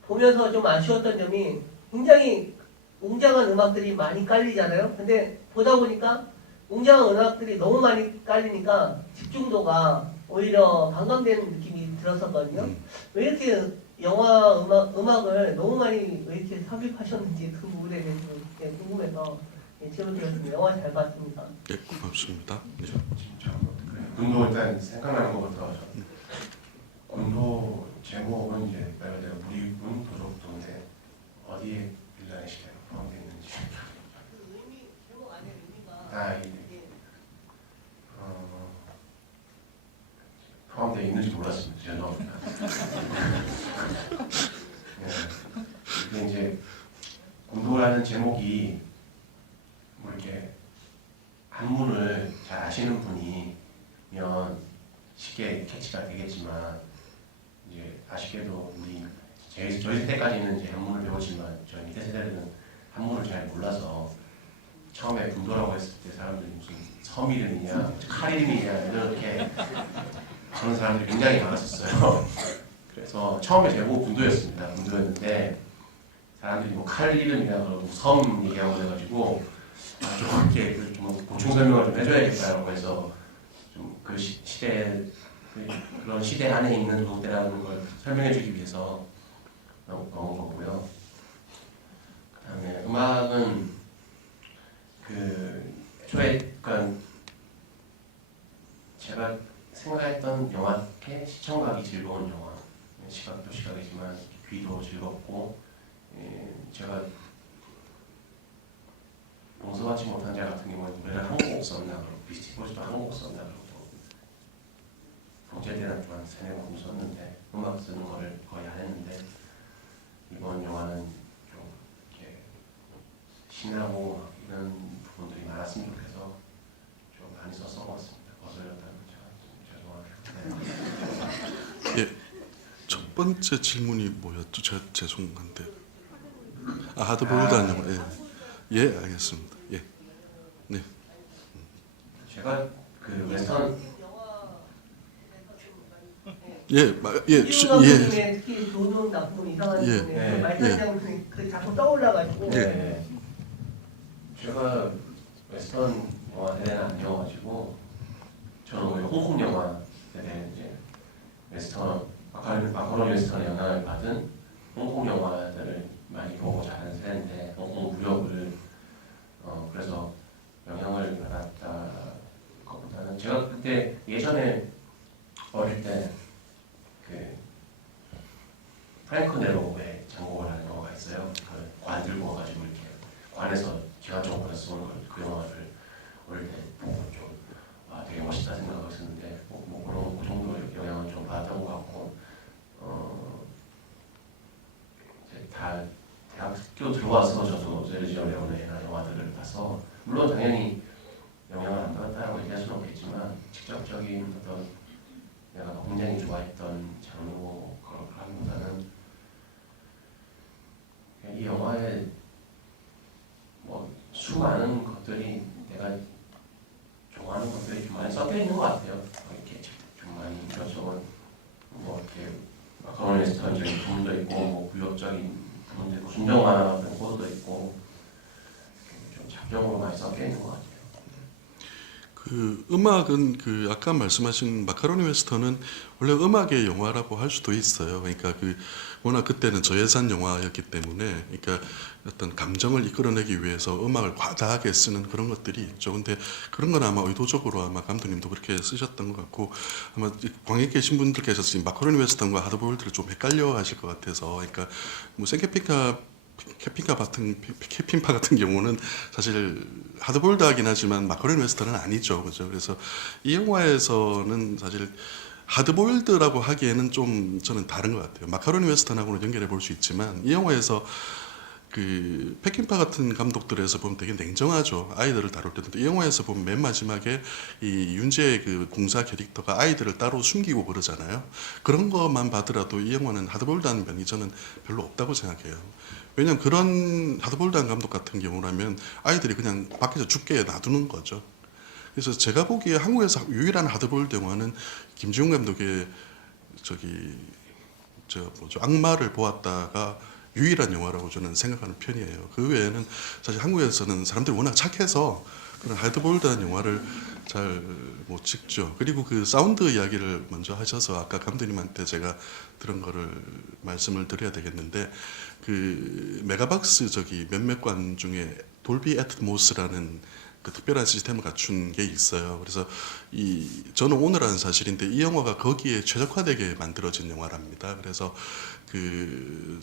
보면서 좀 아쉬웠던 점이 굉장히 웅장한 음악들이 많이 깔리잖아요. 근데 보다 보니까 웅장한 음악들이 너무 많이 깔리니까 집중도가 오히려 반감되는 느낌이 들었었거든요. 왜 이렇게 영화 음악을 너무 많이 왜 이렇게 삽입하셨는지 그 부분에 대해서 궁금해서 질문 드렸습니다. 영화 잘 봤습니다. 예, 고맙습니다. 예. 진짜 군도 일단 생각나는 것부터, 군도 제목은 이제 말 그대로 우리 군 도적도인데 어디에 빌라의 시대가 포함되어 있는지 그 제목 안에 의미가 포함되어 있는지 몰랐습니다. 죄송합니다. 이게 이제 군도라는 제목이 뭐 이렇게 한문을 잘 아시는 분이 보면 쉽게 캐치가 되겠지만 이제 아쉽게도 저희 세대까지는 이제 한문을 배웠지만 저희 밑에 세대는 한문을 잘 몰라서 처음에 분도라고 했을 때 사람들이 무슨 섬 이름이냐 칼 이름이냐 이렇게 그런 사람들이 굉장히 많았었어요. 그래서 처음에 제목 분도였습니다. 분도였는데 사람들이 뭐 칼 이름이나 그러고 섬 얘기하고 그래가지고 좀 이렇게 좀 보충 설명을 좀 해줘야겠다라고 해서 좀 그 시대 그런 시대 안에 있는 도대라는 걸 설명해주기 위해서 넣은 거고요. 그다음에 음악은 그 애초에 그러니까 제가 생각했던 영화의 시청각이 즐거운 영화, 시각도 시각이지만 귀도 즐겁고 제가 용서받지 못한 자 같은 경우는 노래를 한 곡 썼나 그러고 비스티 보이스도 한 곡 썼나 그러고 경제대란 또한 3-4곡 썼는데 음악 쓰는 거를 거의 안 했는데 이번 영화는 좀 이렇게 신나고 막 이런 부분들이 많았으면 좋겠어 좀 많이 썼던 것 같습니다. 거슬렸다면 제가 죄송합니다. 예. 첫 번째 질문이 뭐였죠? 죄송한데. 아, 하드보일드한 영화. 예. 예, 알겠습니다. 예. 네. 제가 그 웨스턴 예, 예, 이윤석 예. 선생님의 특히 좋은 나쁜 이상한 예. 부분에 말씀하신 그 자꾸 떠올라가지고 예. 제가 웨스턴 영화 세대는 아니어가지고 저는 오히려 홍콩 영화 세대 이제 웨스턴 마카로니 웨스턴의 영향을 받은 홍콩 영화들을 많이 보고 자란 세대인데 홍콩 무역을 그래서 영향을 받았다 것보다는 제가 그때 예전에 어릴 때 그 프랭크 네로의 장고라는 영화가 있어요. 그 관 들고 와가지고 이렇게 관에서 기관총으로 쏘는 그 영화를 어릴 때 보고 좀 되게 멋있다 생각하고 있었는데 뭐 그런 그 정도 영향을 좀 받았던 것 같고 이제 다 대학교 들어와서 저도 세르지오 레오네나 영화들을 봐서 물론 당연히 영향을 안 받았다고 얘기할 수는 없겠지만 직접적인 어떤 내가 굉장히 좋아했던 장르라기보다는 이 영화에 뭐 수많은 것들이 내가 좋아하는 것들이 좀 많이 섞여 있는 것 같아요. 이렇게 좀 많이 이것저것 뭐 이렇게 마카로니 웨스턴적인 부분도 있고 뭐 구역적인 부분도 있고 순정화 요소도 있고 좀 잡종으로 많이 섞여 있는 것 같아요. 그 음악은 그 아까 말씀하신 마카로니 웨스턴은 원래 음악의 영화라고 할 수도 있어요. 그러니까 그 워낙 그때는 저예산 영화였기 때문에 그러니까 어떤 감정을 이끌어내기 위해서 음악을 과다하게 쓰는 그런 것들이 있죠. 근데 그런 건 아마 의도적으로 아마 감독님도 그렇게 쓰셨던 것 같고 아마 광에 계신 분들께서 지금 마카로니 웨스턴과 하드보일드를 좀 헷갈려 하실 것 같아서 그러니까 뭐 캠핑파 같은 경우는 사실 하드보일드하긴 하지만 마카로니 웨스턴은 아니죠, 그죠? 그래서 이 영화에서는 사실 하드보일드라고 하기에는 좀 저는 다른 것 같아요. 마카로니 웨스턴하고는 연결해 볼 수 있지만 이 영화에서 그 페킨파 같은 감독들에서 보면 되게 냉정하죠. 아이들을 다룰 때도 이 영화에서 보면 맨 마지막에 이 윤재의 그 공사 캐릭터가 아이들을 따로 숨기고 그러잖아요. 그런 것만 봐더라도 이 영화는 하드보일드한 면이 저는 별로 없다고 생각해요. 왜냐하면 그런 하드보일드한 감독 같은 경우라면 아이들이 그냥 밖에서 죽게 놔두는 거죠. 그래서 제가 보기에 한국에서 유일한 하드보일드 영화는 김지훈 감독의 악마를 보았다가 유일한 영화라고 저는 생각하는 편이에요. 그 외에는 사실 한국에서는 사람들이 워낙 착해서 그런 하드보일드한 영화를 잘 못 찍죠. 그리고 그 사운드 이야기를 먼저 하셔서 아까 감독님한테 제가 들은 거를 말씀을 드려야 되겠는데 그 메가박스 몇몇 관 중에 돌비 애트모스라는 그 특별한 시스템을 갖춘 게 있어요. 그래서 저는 오늘 한 사실인데 이 영화가 거기에 최적화되게 만들어진 영화랍니다. 그래서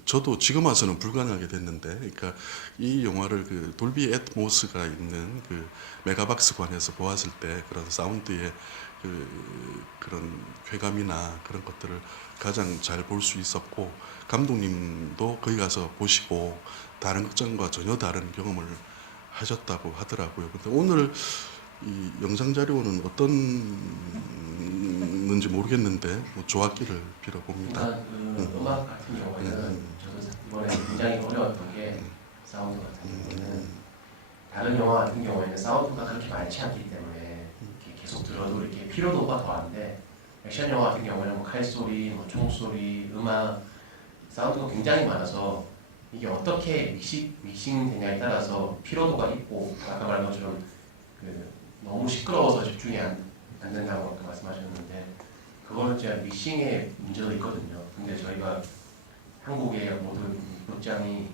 저도 지금 와서는 불가능하게 됐는데, 그러니까 이 영화를 그 돌비 애트모스가 있는 그 메가박스 관에서 보았을 때 그런 사운드의 그런 쾌감이나 그런 것들을 가장 잘 볼 수 있었고 감독님도 거기 가서 보시고 다른 극장과 전혀 다른 경험을 하셨다고 하더라고요. 근데 오늘 이 영상 자료는 어떤는지 모르겠는데 뭐 좋았기를 빌어봅니다. 일단 그 음악 같은 경우에는 저도 이번에 굉장히 어려웠던 게 사운드 같은 경우에는 다른 영화 같은 경우에는 사운드가 그렇게 많지 않기 때문에 이렇게 계속 들어도 이렇게 피로도가 더한데 액션 영화 같은 경우에는 뭐 칼소리, 뭐 총소리, 음악, 사운드가 굉장히 많아서 이게 어떻게 믹싱 되냐에 따라서 피로도가 있고 아까 말한 것처럼 그 너무 시끄러워서 집중이 안 된다고 아까 말씀하셨는데 그거는 진짜 믹싱에 문제도 있거든요. 근데 저희가 한국의 모든 극장이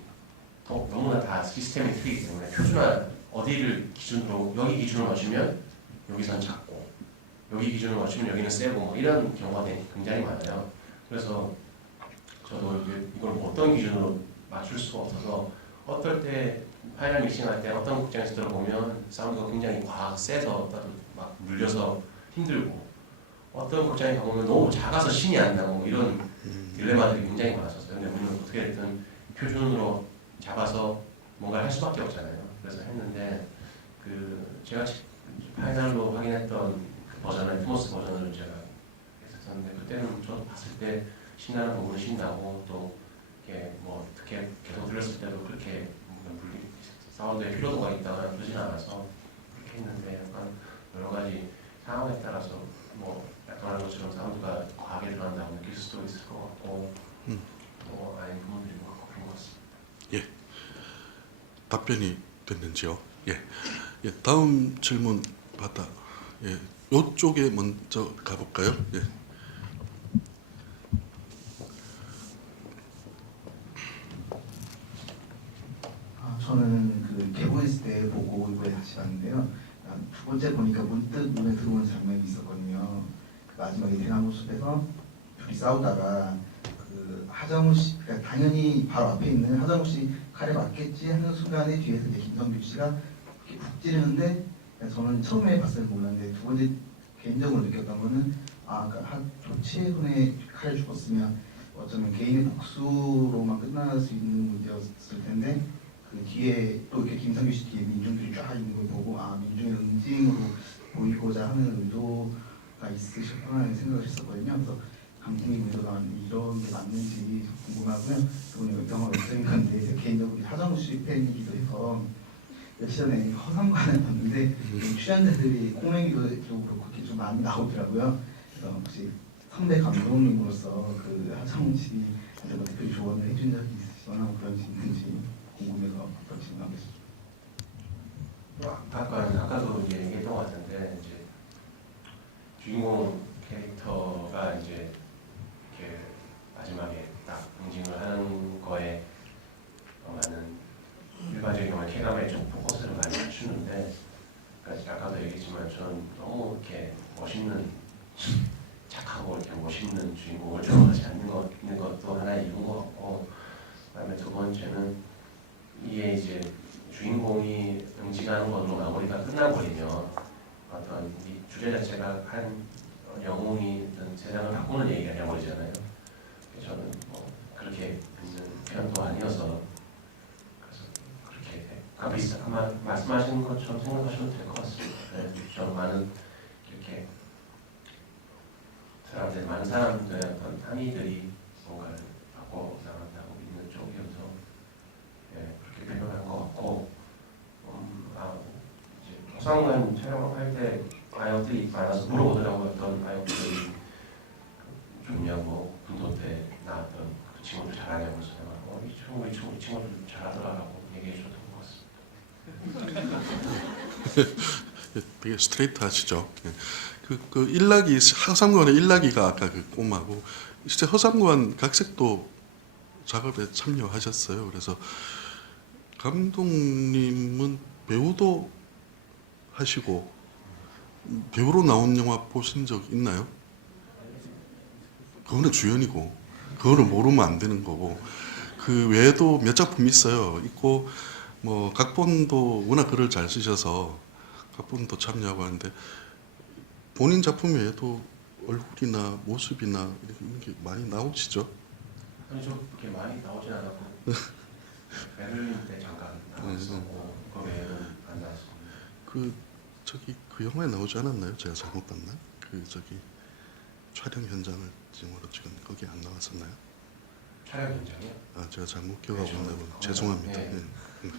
너무나 다 시스템이 틀리기 때문에 표준화 어디를 기준으로 여기 기준으로 맞추면 여기선 작고 여기 기준으로 맞추면 여기는 세고 뭐 이런 경우가 굉장히 많아요. 그래서 저도 이걸 뭐 어떤 기준으로 맞출 수가 없어서 어떨 때 파이널 믹싱할 때 어떤 극장에서 들어보면 사운드가 굉장히 확 세서 막 눌려서 힘들고 어떤 극장에 가보면 너무 작아서 신이 안 나고 뭐 이런 딜레마들이 굉장히 많았었어요. 근데 우리는 어떻게 됐든 표준으로 잡아서 뭔가를 할 수밖에 없잖아요. 그래서 했는데 그 제가 파이널로 확인했던 그 버전을 애트모스 버전을 제가 했었는데 그때는 저 봤을 때 신나는 부분은 신나고 또 이렇게 뭐 어떻게 계속 들렸을 때도 그렇게 사운드에 피로도가 있다거나 그러진 않아서 그렇게 했는데 약간 여러 가지 상황에 따라서 뭐 약간 것처럼 사운드가 과하게 들어간다고 느낄 수도 있을 것 같고 또 아닌 부분들이 뭐 그런 것 같습니다. 답변이 됐는지요? 예. 예. 다음 질문 받아. 예. 요쪽에 먼저 가볼까요? 예. 저는 그 개봉했을 때 보고 이번에 다시 봤는데요. 두 번째 보니까 문득 눈에 들어오는 장면이 있었거든요. 그 마지막에 대나무 숲에서 둘이 싸우다가 그 하정우 씨, 그러니까 당연히 바로 앞에 있는 하정우 씨 칼에 맞겠지 하는 순간에 뒤에서 이제 김성규 씨가 이렇게 푹 찌르는데 저는 처음에 봤을 때 몰랐는데 두 번째 개인적으로 느꼈던 거는 그러니까 조치훈의 칼에 죽었으면 어쩌면 개인의 복수로만 끝날 수 있는 문제였을 텐데 그 뒤에 또 이렇게 김성규 씨 뒤에 민중들이 쫙 있는 걸 보고 민중의 응징으로 보이고자 하는 의도가 있으셨구나 생각을 했었거든요. 그래서 감독님 의도가 이런 게 맞는지 궁금하고요. 그분이 영화가 어떤 건데 제가 개인적으로 하정우 씨 팬이기도 해서 며칠 전에 허상관을 봤는데 출연자들이 꼬맹이도 그렇고 이렇게 좀 많이 나오더라고요. 그래서 혹시 선배 감독님으로서 그 하정우 씨한테 뭐 특별히 조언을 해준 적이 있으시거나 그런지 있는지 궁금해서 어떤 질문하겠습니다. 아까도 이제 얘기했던 것 같은데 이제 주인공 캐릭터가 이제 이렇게 마지막에 딱 응징을 하는 거에 많은 일반적인 경우에 쾌감에 좀 포커스를 많이 맞추는데 그러니까 아까도 얘기했지만 저는 너무 이렇게 멋있는 착하고 이렇게 멋있는 주인공을 좋아하지 않는 것도 하나의 이유인 것 같고 그다음에 두 번째는 이게 이제 주인공이 응징하는 것으로 마무리가 끝나버리면 어떤 이 주제 자체가 한 영웅이 세상을 바꾸는 얘기가 되어버리잖아요. 저는 뭐 그렇게 믿는 편도 아니어서 그래서 그렇게 아마 말씀하신 것처럼 생각하셔도 될 것 같습니다. 네, 저는 많은 이렇게 많은 사람들의 어떤 함의들이 뭔가를 바꿔 나간다고 믿는 쪽이어서 그렇게 표현한 것 같고 이제 허상관 촬영할 때 아역들이 많아서 물어보더라고요. 어떤 아역들이 좋냐고 군도 때 나왔던 그 친구들 잘하냐고 해서 내가 이 친구들 잘하더라라고 얘기해 줬던 것 같습니다. 되게 스트레이트 하시죠. 예. 그 일락이 허삼관의 일락이가 아까 그 꼬마고 실제 허삼관 각색도 작업에 참여하셨어요. 그래서 감독님은 배우도 하시고 배우로 나온 영화 보신 적 있나요? 그거는 주연이고 그거를 모르면 안 되는 거고 그 외에도 몇 작품 있어요. 있고 뭐 각본도 워낙 글을 잘 쓰셔서 각본도 참여하고 하는데 본인 작품 외에도 얼굴이나 모습이나 이런 게 많이 나오시죠? 아니 저 그렇게 많이 나오진 않았고 베를린 때 잠깐 나왔었고 그 외에는 안 나왔습니다. 그 저기 그 영화에 나오지 않았나요? 제가 잘못 봤나? 그 저기 촬영 현장을 영화로 찍은 거기 안 나왔었나요? 촬영 현장이요? 아 제가 잘못 기억하고 네, 있나 저는 보네. 죄송합니다. 네. 예.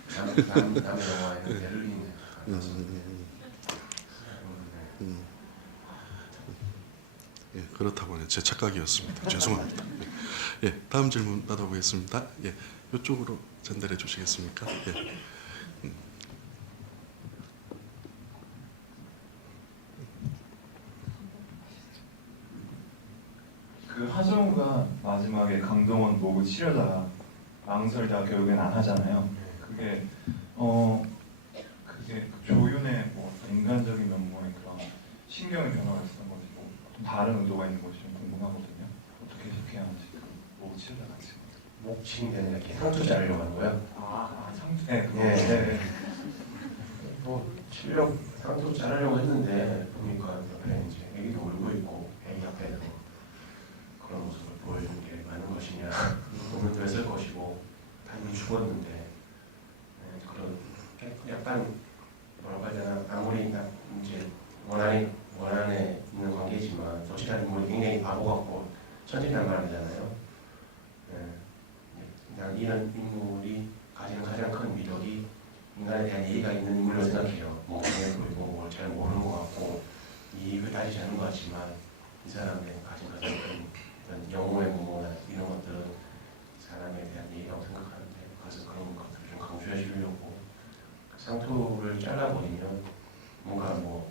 남의 영화에는 베를린에 예, 그렇다고 제 착각이었습니다. 죄송합니다. 예, 예, 다음 질문 받아보겠습니다. 예, 이쪽으로 전달해 주시겠습니까? 예. 그 하정우가 마지막에 강동원 보고 치려다가 망설이다가 결국엔 안 하잖아요. 그게 그게 조윤의 뭐 인간적인 면모의 그런 신경의 변화가 있었던 건지 뭐좀 다른 의도가 있는 건지 좀 궁금하거든요. 어떻게 해석해야 하는지 보고 치려다가 지금. 목칭되는 이렇게 상투 자르려고 하는 거예요? 상투. 네, 그거. 네. 네. 뭐 실력 상투 자르려고 했는데 보니까 옆에 이제 애기도 울고 있고 애기 앞에서 그런 모습을 보여주는 게 맞는 것이냐 돈은 됐을 것이고 다 이미 죽었는데 네, 그런 약간 뭐라고 해야 되나 아무리 이제 원안에 있는 관계지만 도치라는 인물이 굉장히 바보 같고 천진한 말이잖아요. 네. 그냥 이런 인물이 가지는 가장 큰 미덕이 인간에 대한 예의가 있는 인물로 생각해요. 멍청해 보이고 뭘 잘 모르는 것 같고 이익을 따지지 않는 것 같지만 이 사람의 가진 가장 큰 어떤 영혼의 무모나 이런 것들은 사람에 대한 예의라고 생각하는데 그래서 그런 것들을 좀 강조해 주려고 상투를 잘라버리면 뭔가 뭐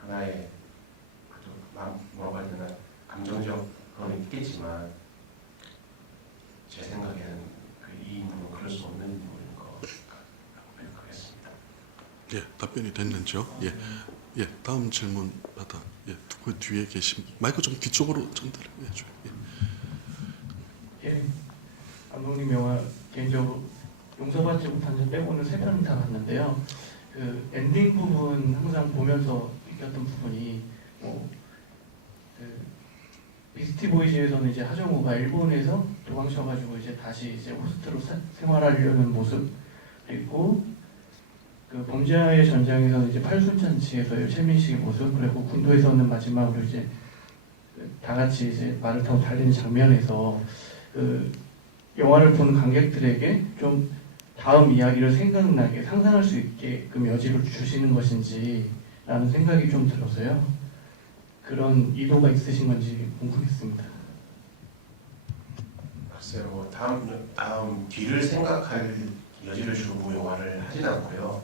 하나의 뭐라고 해야 되나 감정적 그런 게 있겠지만 제 생각에는 이 인물은 그럴 수 없는 인물인 것 같다고 생각하겠습니다. 예, 답변이 됐는지요? 예, 예, 다음 질문 받아. 예, 그 뒤에 계신 마이크 좀 뒤쪽으로 전달해 줘요. 예. 예, 감독님 영화 개인적으로 용서받지 못한 점 빼고는 3편 다 봤는데요. 그 엔딩 부분 항상 보면서 느꼈던 부분이 그 비스티 보이즈에서는 이제 하정우가 일본에서 도망쳐가지고 이제 다시 이제 호스트로 생활하려는 모습, 그리고 그 범죄와의 전장에서는 이제 팔순잔치에서의 최민식의 모습, 그리고 군도에서는 마지막으로 이제 다 같이 이제 말을 타고 달리는 장면에서 그 영화를 본 관객들에게 좀 다음 이야기를 생각나게 상상할 수 있게끔 여지를 주시는 것인지라는 생각이 좀 들어서요. 그런 의도가 있으신 건지 궁금했습니다. 글쎄요, 뭐 다음 뒤를 생각할 여지를 주고 영화를 하진 않고요.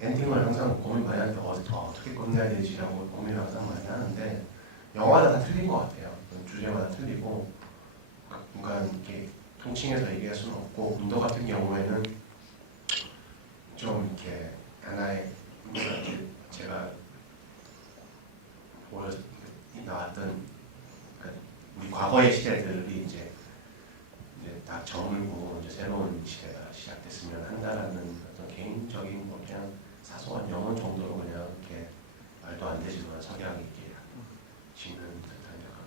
엔딩을 항상 고민 많이 하는데 어떻게 끝내야 되지라고 고민을 항상 많이 하는데 영화마다 다 틀린 것 같아요. 주제마다 틀리고 그러니까 이렇게 통칭해서 얘기할 수는 없고 운도 같은 경우에는 좀 이렇게 하나의 제가 나왔던 우리 과거의 시대들이 이제 다 저물고 이제 새로운 시대가 시작됐으면 한다라는 어떤 개인적인 뭐 그냥 사소한 영혼 정도로 그냥 이렇게 말도 안 되지만 석양 있게 짓는 듯한 약간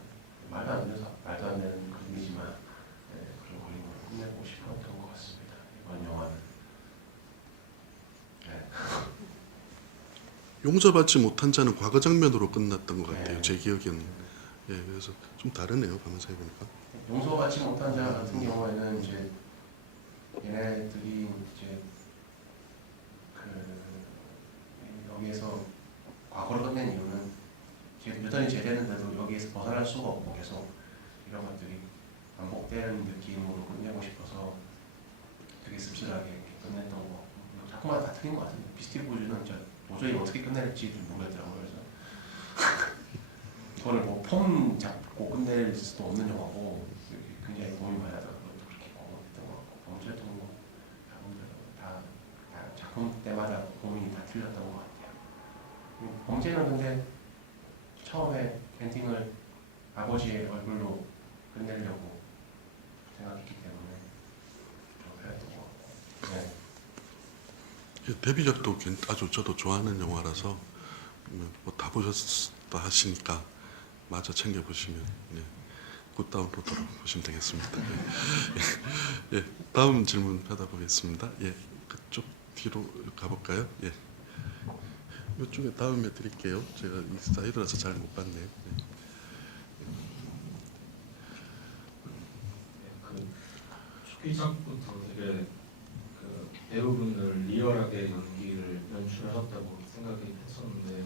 말도 안 되는 그림이지만 그런 그림을 끝내고 싶었던 것 같습니다. 이번 영화는. 네. 용서받지 못한 자는 과거 장면으로 끝났던 것 같아요. 네. 제 기억에는. 예, 그래서 좀 다르네요. 가면서 해보니까. 용서받지 못한 자 같은 경우에는 이제 얘네들이 이제 여기에서 과거를 끝낸 이유는 여전히 제대했는데도 여기에서 벗어날 수가 없고 계속 이런 것들이 반복되는 느낌으로 끝내고 싶어서 되게 씁쓸하게 이렇게 끝냈던 것 같고 자꾸만 다 틀린 것 같은데 비스티 보이즈는 도저히 어떻게 끝낼지 모르겠더라고요. 그래서 이거를 뭐 폼 잡고 끝낼 수도 없는 영화고 굉장히 고민 많이 하다가 그것도 그렇게 고민했던 것 같고 범죄도 뭐 다 작품 때마다 고민이 다 틀렸던 것 같아요. 범죄는 근데 처음에 엔딩을 아버지의 얼굴로 끝내려고 생각했기 때문에 좀 그랬던 것 같고 네. 예, 데뷔작도 아주 저도 좋아하는 영화라서 뭐 다 보셨다 하시니까 마저 챙겨 보시면 굿다운 로드로 보시면 되겠습니다. 예. 예, 다음 질문 받아보겠습니다. 예, 그쪽 뒤로 가볼까요? 예. 이쪽에 다음에 드릴게요. 제가 이 사이드라서 잘 못 봤네요. 네. 그 초기작부터 되게 그 배우분들 리얼하게 연기를 연출하셨다고 생각이 했었는데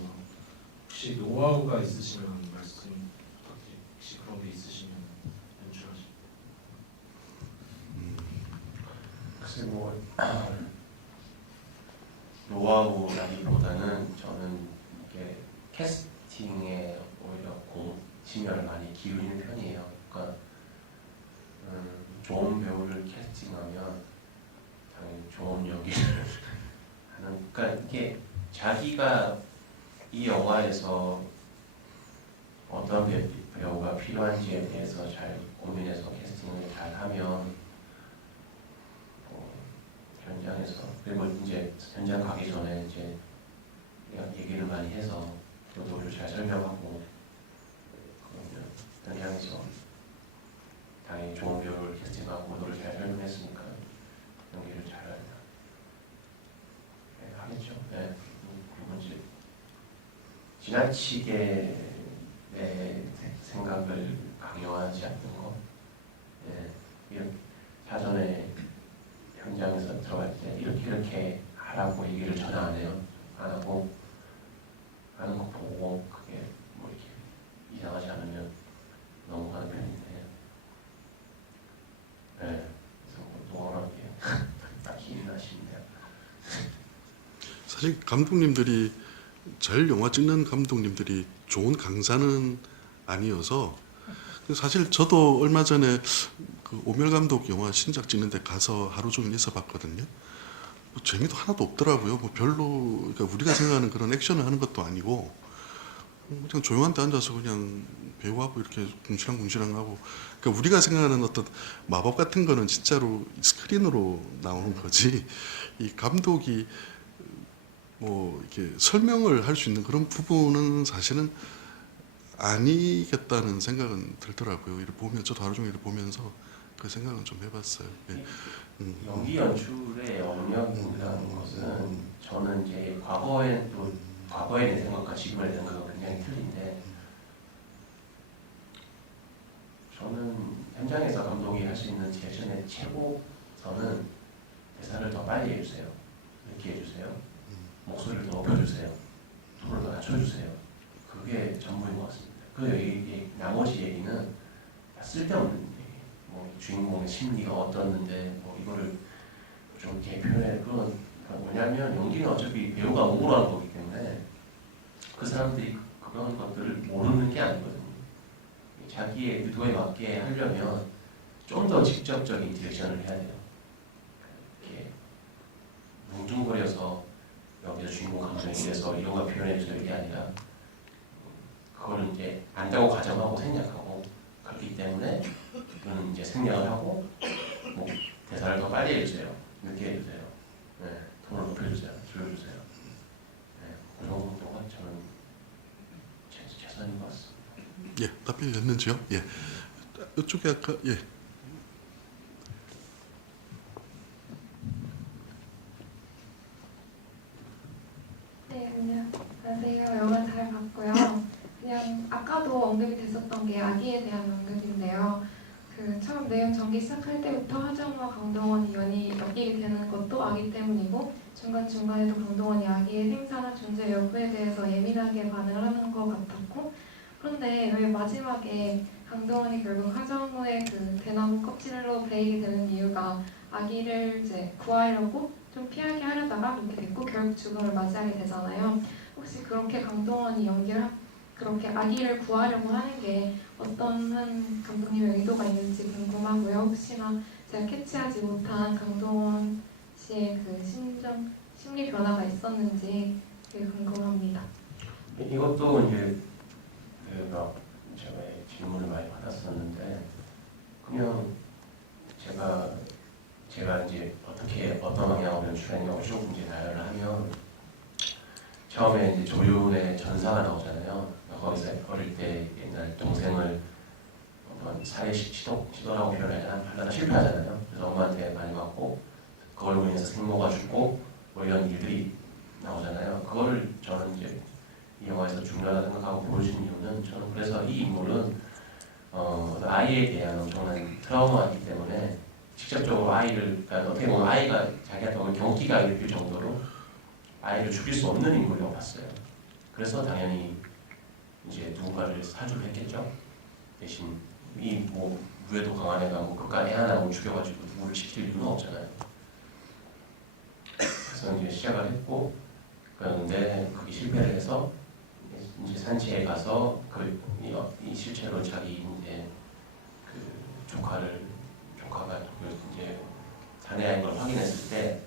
혹시 노하우가 있으시면 말씀 부탁드립니다. 혹시 그런 게 있으시면 연출하시고. 글쎄 뭐 노하우라기보다는 저는 이게 캐스팅에 오히려 심혈을 많이 기울이는 편이에요. 그러니까 좋은 배우를 캐스팅하면 당연히 좋은 연기를 하는. 그러니까 이게 자기가 이 영화에서 어떤 배우가 필요한지에 대해서 잘 고민해서 캐스팅을 잘 하면 현장에서, 그리고 이제 현장 가기 전에 이제 얘기를 많이 해서 노를 잘 설명하고 그러면 현장에서 당연히 좋은 배우를 캐스팅하고 노를 잘 설명했으니까 연기를 잘 하겠죠. 네. 그리고 이제 지나치게 내 생각을 강요하지 않는 거. 네. 이런 사전에 현장에서 들어갈 때 이렇게 하라고 얘기를 전혀 안 해요. 안 하고 하는 거 보고 그게 뭐 이렇게 이상하지 않으면 넘어가는 편인데, 네, 그래서 뭐 노하우라게 딱히 있나 싶네요. 사실 감독님들이 제일 영화 찍는 감독님들이 좋은 강사는 아니어서 사실 저도 얼마 전에 그 오멸 감독 영화 신작 찍는데 가서 하루 종일 있어 봤거든요. 뭐 재미도 하나도 없더라고요. 뭐 별로 그러니까 우리가 생각하는 그런 액션을 하는 것도 아니고 그냥 조용한 데 앉아서 그냥 배우하고 이렇게 궁시렁궁시렁 하고, 그러니까 우리가 생각하는 어떤 마법 같은 거는 진짜로 스크린으로 나오는 거지 이 감독이 뭐 이렇게 설명을 할 수 있는 그런 부분은 사실은 아니겠다는 생각은 들더라고요. 이렇게 보면 저도 하루 종일 보면서 그 생각은 좀 해봤어요. 예. 연기 연출의 영역이라는 것은 저는 이제 과거에 내 생각과 지금의 생각은 굉장히 틀린데, 저는 현장에서 감독이 할 수 있는 제션의 최고선은 대사를 더 빨리 해주세요, 늦게 해주세요, 목소리를 더 높여주세요, 톤을 더 낮춰주세요. 그게 전부인 것 같습니다. 그 나머지 얘기는 쓸데없는 얘기. 뭐 주인공의 심리가 어떻는데 뭐 이거를 좀 이렇게 표현해. 그건 뭐냐면 연기는 어차피 배우가 몸으로 하는 거기 때문에 그 사람들이 그런 것들을 모르는 게 아니거든요. 자기의 의도에 맞게 하려면 좀 더 직접적인 디렉션을 해야 돼요. 이렇게 뭉뚱거려서 여기서 주인공 감정이 이래서 이런 걸 표현해주세요 이게 아니라, 그거는 이제 안다고 가정하고 생략하고, 그렇기 때문에 그는 이제 생략을 하고 뭐 대사를 더 빨리 해주세요, 늦게 해주세요, 네, 톤을 높여주세요, 줄여주세요. 네, 그 정도가 저는 최선인 것 같습니다. 예, 답변이 됐는지요? 예. 이쪽에 아까 예. 네, 안녕하세요. 영화 잘 봤고요. 그냥 아까도 언급이 됐었던 게 아기에 대한 언급인데요. 그 처음 내용 전개 시작할 때부터 하정우와 강동원이 연이 엮이게 되는 것도 아기 때문이고, 중간중간에도 강동원이 아기의 생사나 존재 여부에 대해서 예민하게 반응을 하는 것 같았고, 그런데 왜 마지막에 강동원이 결국 하정우의 그 대나무 껍질로 베이게 되는 이유가 아기를 이제 구하려고 좀 피하게 하려다가 그렇게 됐고 결국 죽음을 맞이하게 되잖아요. 혹시 그렇게 강동원이 그렇게 아기를 구하려고 하는 게 어떤 한 감독님의 의도가 있는지 궁금하고요. 혹시나 제가 캐치하지 못한 강동원 씨의 그 심리 변화가 있었는지 되게 궁금합니다. 이것도 이제 제가 질문을 많이 받았었는데, 그냥 제가 이제 어떤 방향으로 연출하냐고 조금 이제 나열을 하면, 처음에 이제 조윤의 전사가 나오잖아요. 거기서 어릴 때 옛날 동생을 한번 살해 시도라고 하려다 실패하잖아요. 그래서 엄마한테 많이 맞고 그걸로 인해서 생모가 죽고 뭐 이런 일들이 나오잖아요. 그거를 저는 이제 이 영화에서 중요하다 생각하고 보여준 이유는 저는 그래서 이 인물은 아이에 대한 엄청난 트라우마이기 때문에 직접적으로 아이를 그러니까 어떻게 보면 아이가 자기한테 오면 경기가 일으킬 정도로 아이를 죽일 수 없는 인물이라고 봤어요. 그래서 당연히 이제 누군가를 사주를 했겠죠. 대신 이 뭐 무에도 강한 애가 뭐 그깟 애 하나 뭐 죽여가지고 누구를 지킬 이유는 없잖아요. 그래서 이제 시작을 했고 그런데 그게 실패를 해서 이제 산지에 가서 이 실체로 자기 이제 그 조카가 이제 산에인 걸 확인했을 때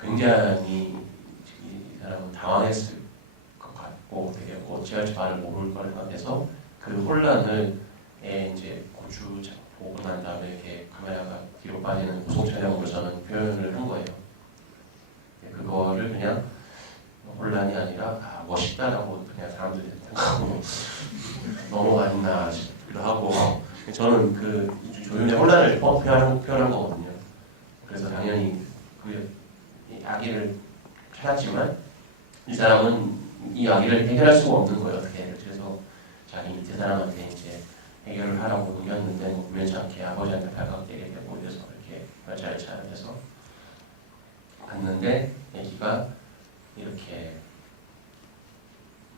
굉장히 이 사람은 당황했을 것 같고 되게 어찌할지 말을 모를 걸 생각해서 그 혼란을 이제 고주 보고 난 다음에 이렇게 카메라가 뒤로 빠지는 고속 촬영으로 저는 표현을 한 거예요. 그거를 그냥 혼란이 아니라 멋있다라고 그냥 사람들이 생각하고 넘어갔나 싶기도 하고 저는 그 조윤의 혼란을 표현한 거거든요. 그래서 당연히 그 아기를 찾았지만 이 사람은 이 아기를 해결할 수가 없는 거예요. 어떻게 그래서 자기 밑에 사람한테 이제 해결을 하라고 넘겼는데 뭐 우연치 않게 아버지한테 발각되게 되고 이래서 이렇게 말자를 차려서 갔는데 애기가 이렇게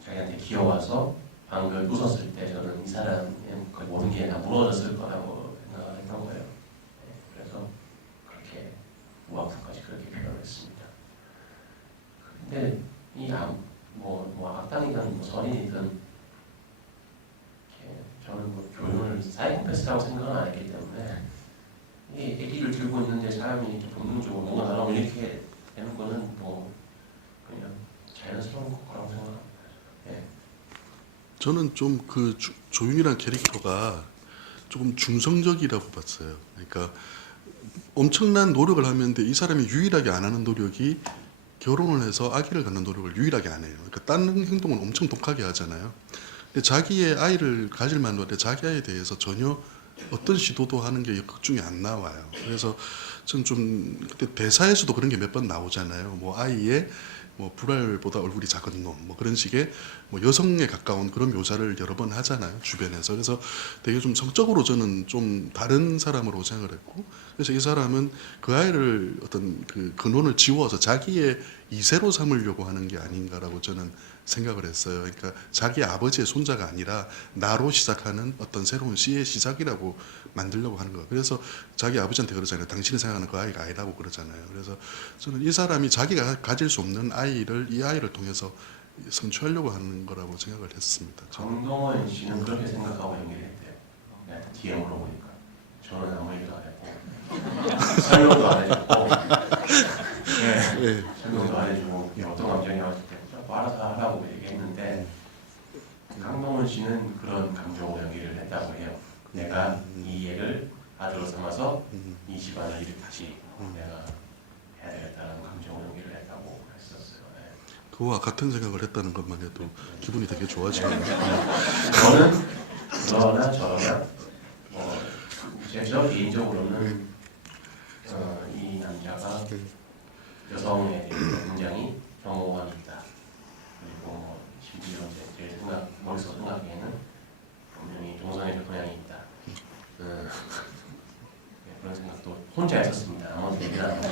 자기한테 기어와서 방금 웃었을 때 저는 이 사람의 모든 게 다 무너졌을 거라고 생각했던 거예요. 그래서 그렇게 무악사까지 그렇게 표현을 했습니다. 근데 이 악당이든 뭐 선인이든 저는 뭐 교훈을 사이코패스라고 생각은 안 했기 때문에 이 애기를 들고 있는데 사람이 이렇게 본능적으로 뭔가 나라고 이렇게 되는 거는 뭐 그냥 자연스러운 거라고 생각합니다. 예. 저는 좀 그 조윤이라는 캐릭터가 조금 중성적이라고 봤어요. 그러니까 엄청난 노력을 하는데 이 사람이 유일하게 안 하는 노력이 결혼을 해서 아기를 갖는 노력을 유일하게 안 해요. 그러니까 다른 행동은 엄청 독하게 하잖아요. 근데 자기의 아이를 가질 만한데 자기 아이에 대해서 전혀 어떤 시도도 하는 게 극중에 안 나와요. 그래서 전 좀 그때 대사에서도 그런 게 몇 번 나오잖아요. 뭐 아이의 뭐 불알보다 얼굴이 작은 놈, 뭐 그런 식의 뭐 여성에 가까운 그런 묘사를 여러 번 하잖아요, 주변에서. 그래서 되게 좀 성적으로 저는 좀 다른 사람으로 생각을 했고, 그래서 이 사람은 그 아이를 어떤 그 근원을 지워서 자기의 이세로 삼으려고 하는 게 아닌가라고 저는 생각을 했어요. 그러니까 자기 아버지의 손자가 아니라 나로 시작하는 어떤 새로운 시의 시작이라고 만들려고 하는 거예요. 그래서 자기 아버지한테 그러잖아요. 당신이 생각하는 그 아이가 아니라고 그러잖아요. 그래서 저는 이 사람이 자기가 가질 수 없는 아이를 이 아이를 통해서 성취하려고 하는 거라고 생각을 했습니다. 정동원 씨는 그렇게 생각하고 연기했대요. 내가 뒤에 물어보니까 저는 아무 얘기도 안 했고 설명도 안 해줬고 네. 설명도 안 해주고 어떤 감정이 나왔을 때 알아서 하라고 얘기했는데 강동원 씨는 그런 감정으로 연기를 했다고 해요. 내가 이 얘를 아들로 삼아서 이 집안을 이렇게 다시 내가 해야 되겠다는 감정으로 연기를 했다고 했었어요. 네. 그와 같은 생각을 했다는 것만 해도 기분이 되게 좋아지네요. 저는 그러나 저러나 저 개인적으로는 이 남자가 여성에 대해서 굉장히 혐오감이 있다. 그리고 심지어 제 머릿속 생각에는 분명히 동성애적 성향이 있다. 그런 생각도 혼자 했었습니다. 아무도 얘기를 안 하고.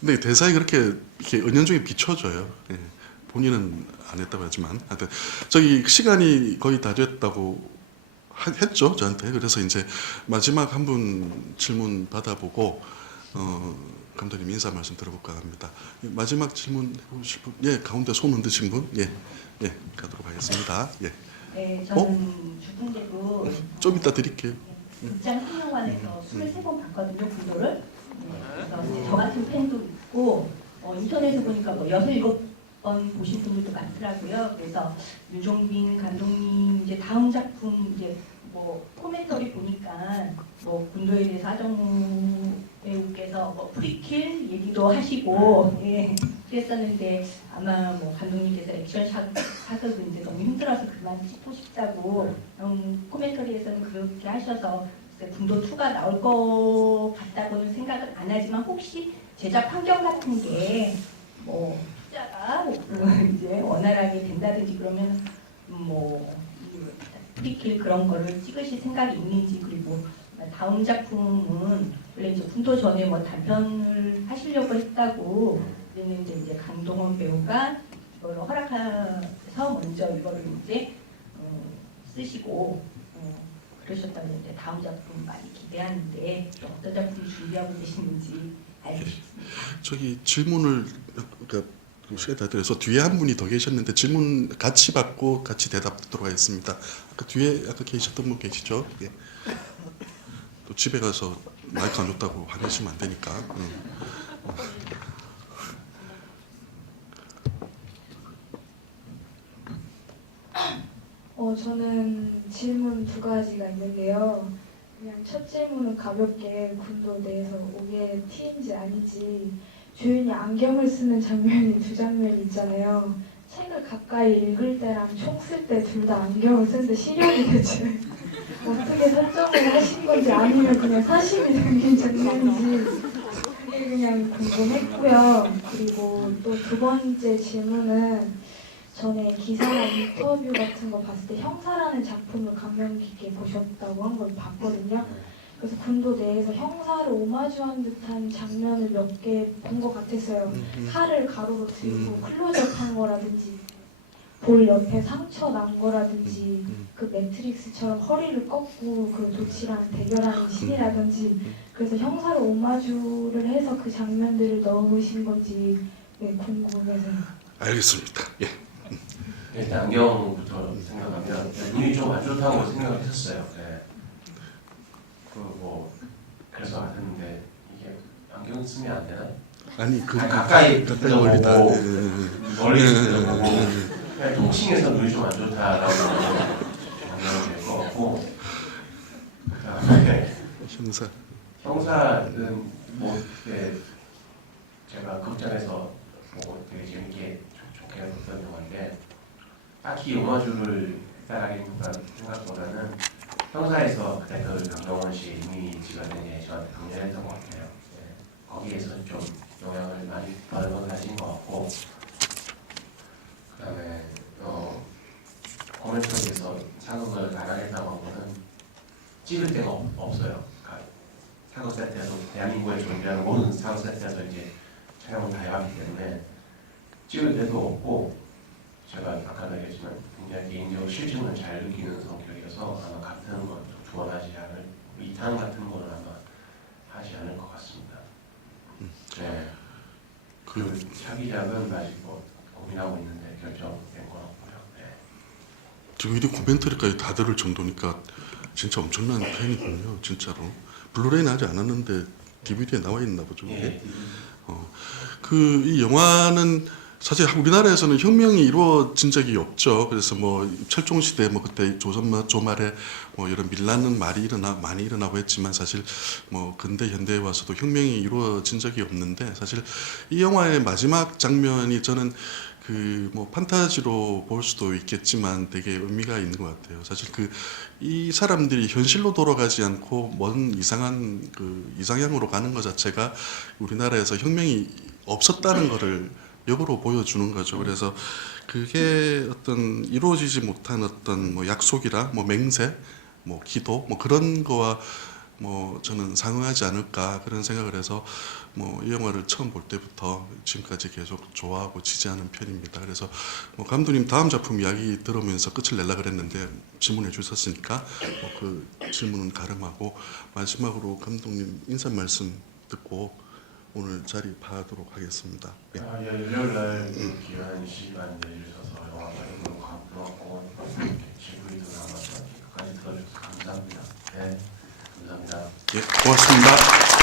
근데 대사에 그렇게 이렇게 은연중에 비춰져요. 예. 본인은 안 했다고 하지만 하여튼 저기 시간이 거의 다 됐다고 했죠 저한테. 그래서 이제 마지막 한 분 질문 받아보고 감독님 인사 말씀 들어볼까 합니다. 마지막 질문 해보실 분, 예 가운데 손 흔드신 분, 예 가도록 하겠습니다. 예. 네, 저는 주분대로 좀 이따 드릴게요. 극장 상영관에서 23번 봤거든요, 구도를. 그래서 이제 저 같은 팬도 있고 인터넷에 보니까 뭐 6-7번 보신 분들도 많더라고요. 그래서 유종빈 감독님 이제 다음 작품 이제 뭐 코멘터리 보니까 뭐 군도에 대해서 하정우 배우께서 뭐 프리킬 얘기도 하시고 예, 그랬었는데 아마 뭐 감독님께서 액션샷을 이제 너무 힘들어서 그만 찍고 싶다고 코멘터리에서는 그렇게 하셔서 글쎄 군도 2가 나올 것 같다고는 생각을 안 하지만 혹시 제작 환경 같은 게 뭐 투자가 이제 원활하게 된다든지 그러면 뭐 프리퀄 그런 거를 찍으실 생각이 있는지, 그리고 다음 작품은 원래 이제 군도 전에 뭐 단편을 하시려고 했다고 그랬는데 이제 강동원 배우가 이거를 허락해서 먼저 이거를 이제 쓰시고 그러셨다고 했는데 다음 작품 많이 기대하는데 또 어떤 작품 준비하고 계시는지 알고 싶습니다. 저기 질문을 그러니까 시간이 다 돼서 뒤에 한 분이 더 계셨는데 질문 같이 받고 같이 대답 듣도록 하겠습니다. 아까 뒤에 아까 계셨던 분 계시죠? 예. 또 집에 가서 마이크 안 줬다고 화내시면 안 되니까. 저는 질문 2가지가 있는데요. 그냥 첫 질문은 가볍게 군도 내에서 오게 티인지 아닌지, 주인이 안경을 쓰는 장면이 2장면이 있잖아요. 책을 가까이 읽을 때랑 총 쓸 때 둘 다 안경을 쓰는데 시력이 대체 어떻게 설정을 하신 건지, 아니면 그냥 사심이 담긴 장면인지 그게 그냥 궁금했고요. 그리고 또 2번째 질문은 전에 기사나 인터뷰 같은 거 봤을 때 형사라는 작품을 감명 깊게 보셨다고 한 걸 봤거든요. 그래서 군도 내에서 형사를 오마주한 듯한 장면을 몇 개 본 것 같았어요. 칼을 가로로 들고 클로즈업한 거라든지, 볼 옆에 상처 난 거라든지, 그 매트릭스처럼 허리를 꺾고 그 도치랑 대결하는 신이라든지, 그래서 형사를 오마주를 해서 그 장면들을 넣으신 건지 궁금해서요. 알겠습니다. 예. 일단 안경부터 생각하면 눈이 좀 안 좋다고 생각을 했었어요. 네. 그래서 안 했는데 이게 안경 쓰면 안 되나요? 아니 가까이 가까이 멀리다. 보고 멀리 있을 때도 보고 그냥 통칭해서 눈이 좀 안 좋다라고 안경을 될 것 같고, 그다음에 형사는 뭐 제가 극장에서 보고 되게 재밌게 좋게 봤던 영화인데, 딱히 오마주를 했다라기보다는 생각보다는 형사에서 그때 그 강동원 씨 이미지가 굉장히 저한테 강렬했던 것 같아요. 네. 거기에서 좀 영향을 많이 받으신 것 같고, 그다음에 공연 쪽에서 사극을 안 하겠다고 한 거는 찍을 데가 없어요. 그러니까 사극 세트에서 대한민국에 존재하는 모든 사극 세트에서 이제 촬영을 다 해왔기 때문에 찍을 데도 없고, 제가 아까도 얘기했지만 굉장히 개인적으로 실증을 잘 느끼는 성격이어서 아마 같은 건 조언하지 않을, 2탄 같은 거는 아마 하지 않을 것 같습니다. 네. 그 차기작은 아직 뭐 고민하고 있는데 결정된 건 없고요. 네. 지금 이리 코멘터리까지 다 들을 정도니까 진짜 엄청난 팬이군요, 진짜로. 블루레이는 하지 않았는데 DVD에 나와 있나 보죠. 네. 이 영화는 사실 우리나라에서는 혁명이 이루어진 적이 없죠. 그래서 뭐 철종 시대 뭐 그때 조말에 뭐 이런 밀라는 많이 일어나고 했지만, 사실 뭐 근대 현대에 와서도 혁명이 이루어진 적이 없는데, 사실 이 영화의 마지막 장면이 저는 그 뭐 판타지로 볼 수도 있겠지만 되게 의미가 있는 것 같아요. 사실 이 사람들이 현실로 돌아가지 않고 먼 이상한 이상향으로 가는 것 자체가 우리나라에서 혁명이 없었다는 것을 역으로 보여주는 거죠. 그래서 그게 어떤 이루어지지 못한 어떤 뭐 약속이라 뭐 맹세, 뭐 기도, 뭐 그런 거와 뭐 저는 상응하지 않을까 그런 생각을 해서 뭐 이 영화를 처음 볼 때부터 지금까지 계속 좋아하고 지지하는 편입니다. 그래서 뭐 감독님 다음 작품 이야기 들으면서 끝을 내려고 그랬는데 질문해 주셨으니까 뭐 그 질문은 가름하고, 마지막으로 감독님 인사 말씀 듣고 오늘 자리 파하도록 하겠습니다. 예. 일요일날 귀한 시간 내주셔서 영화가 너무 고맙고 질문도 남아서 끝까지 들어주셔서 감사합니다. 네, 감사합니다. 예, 고맙습니다.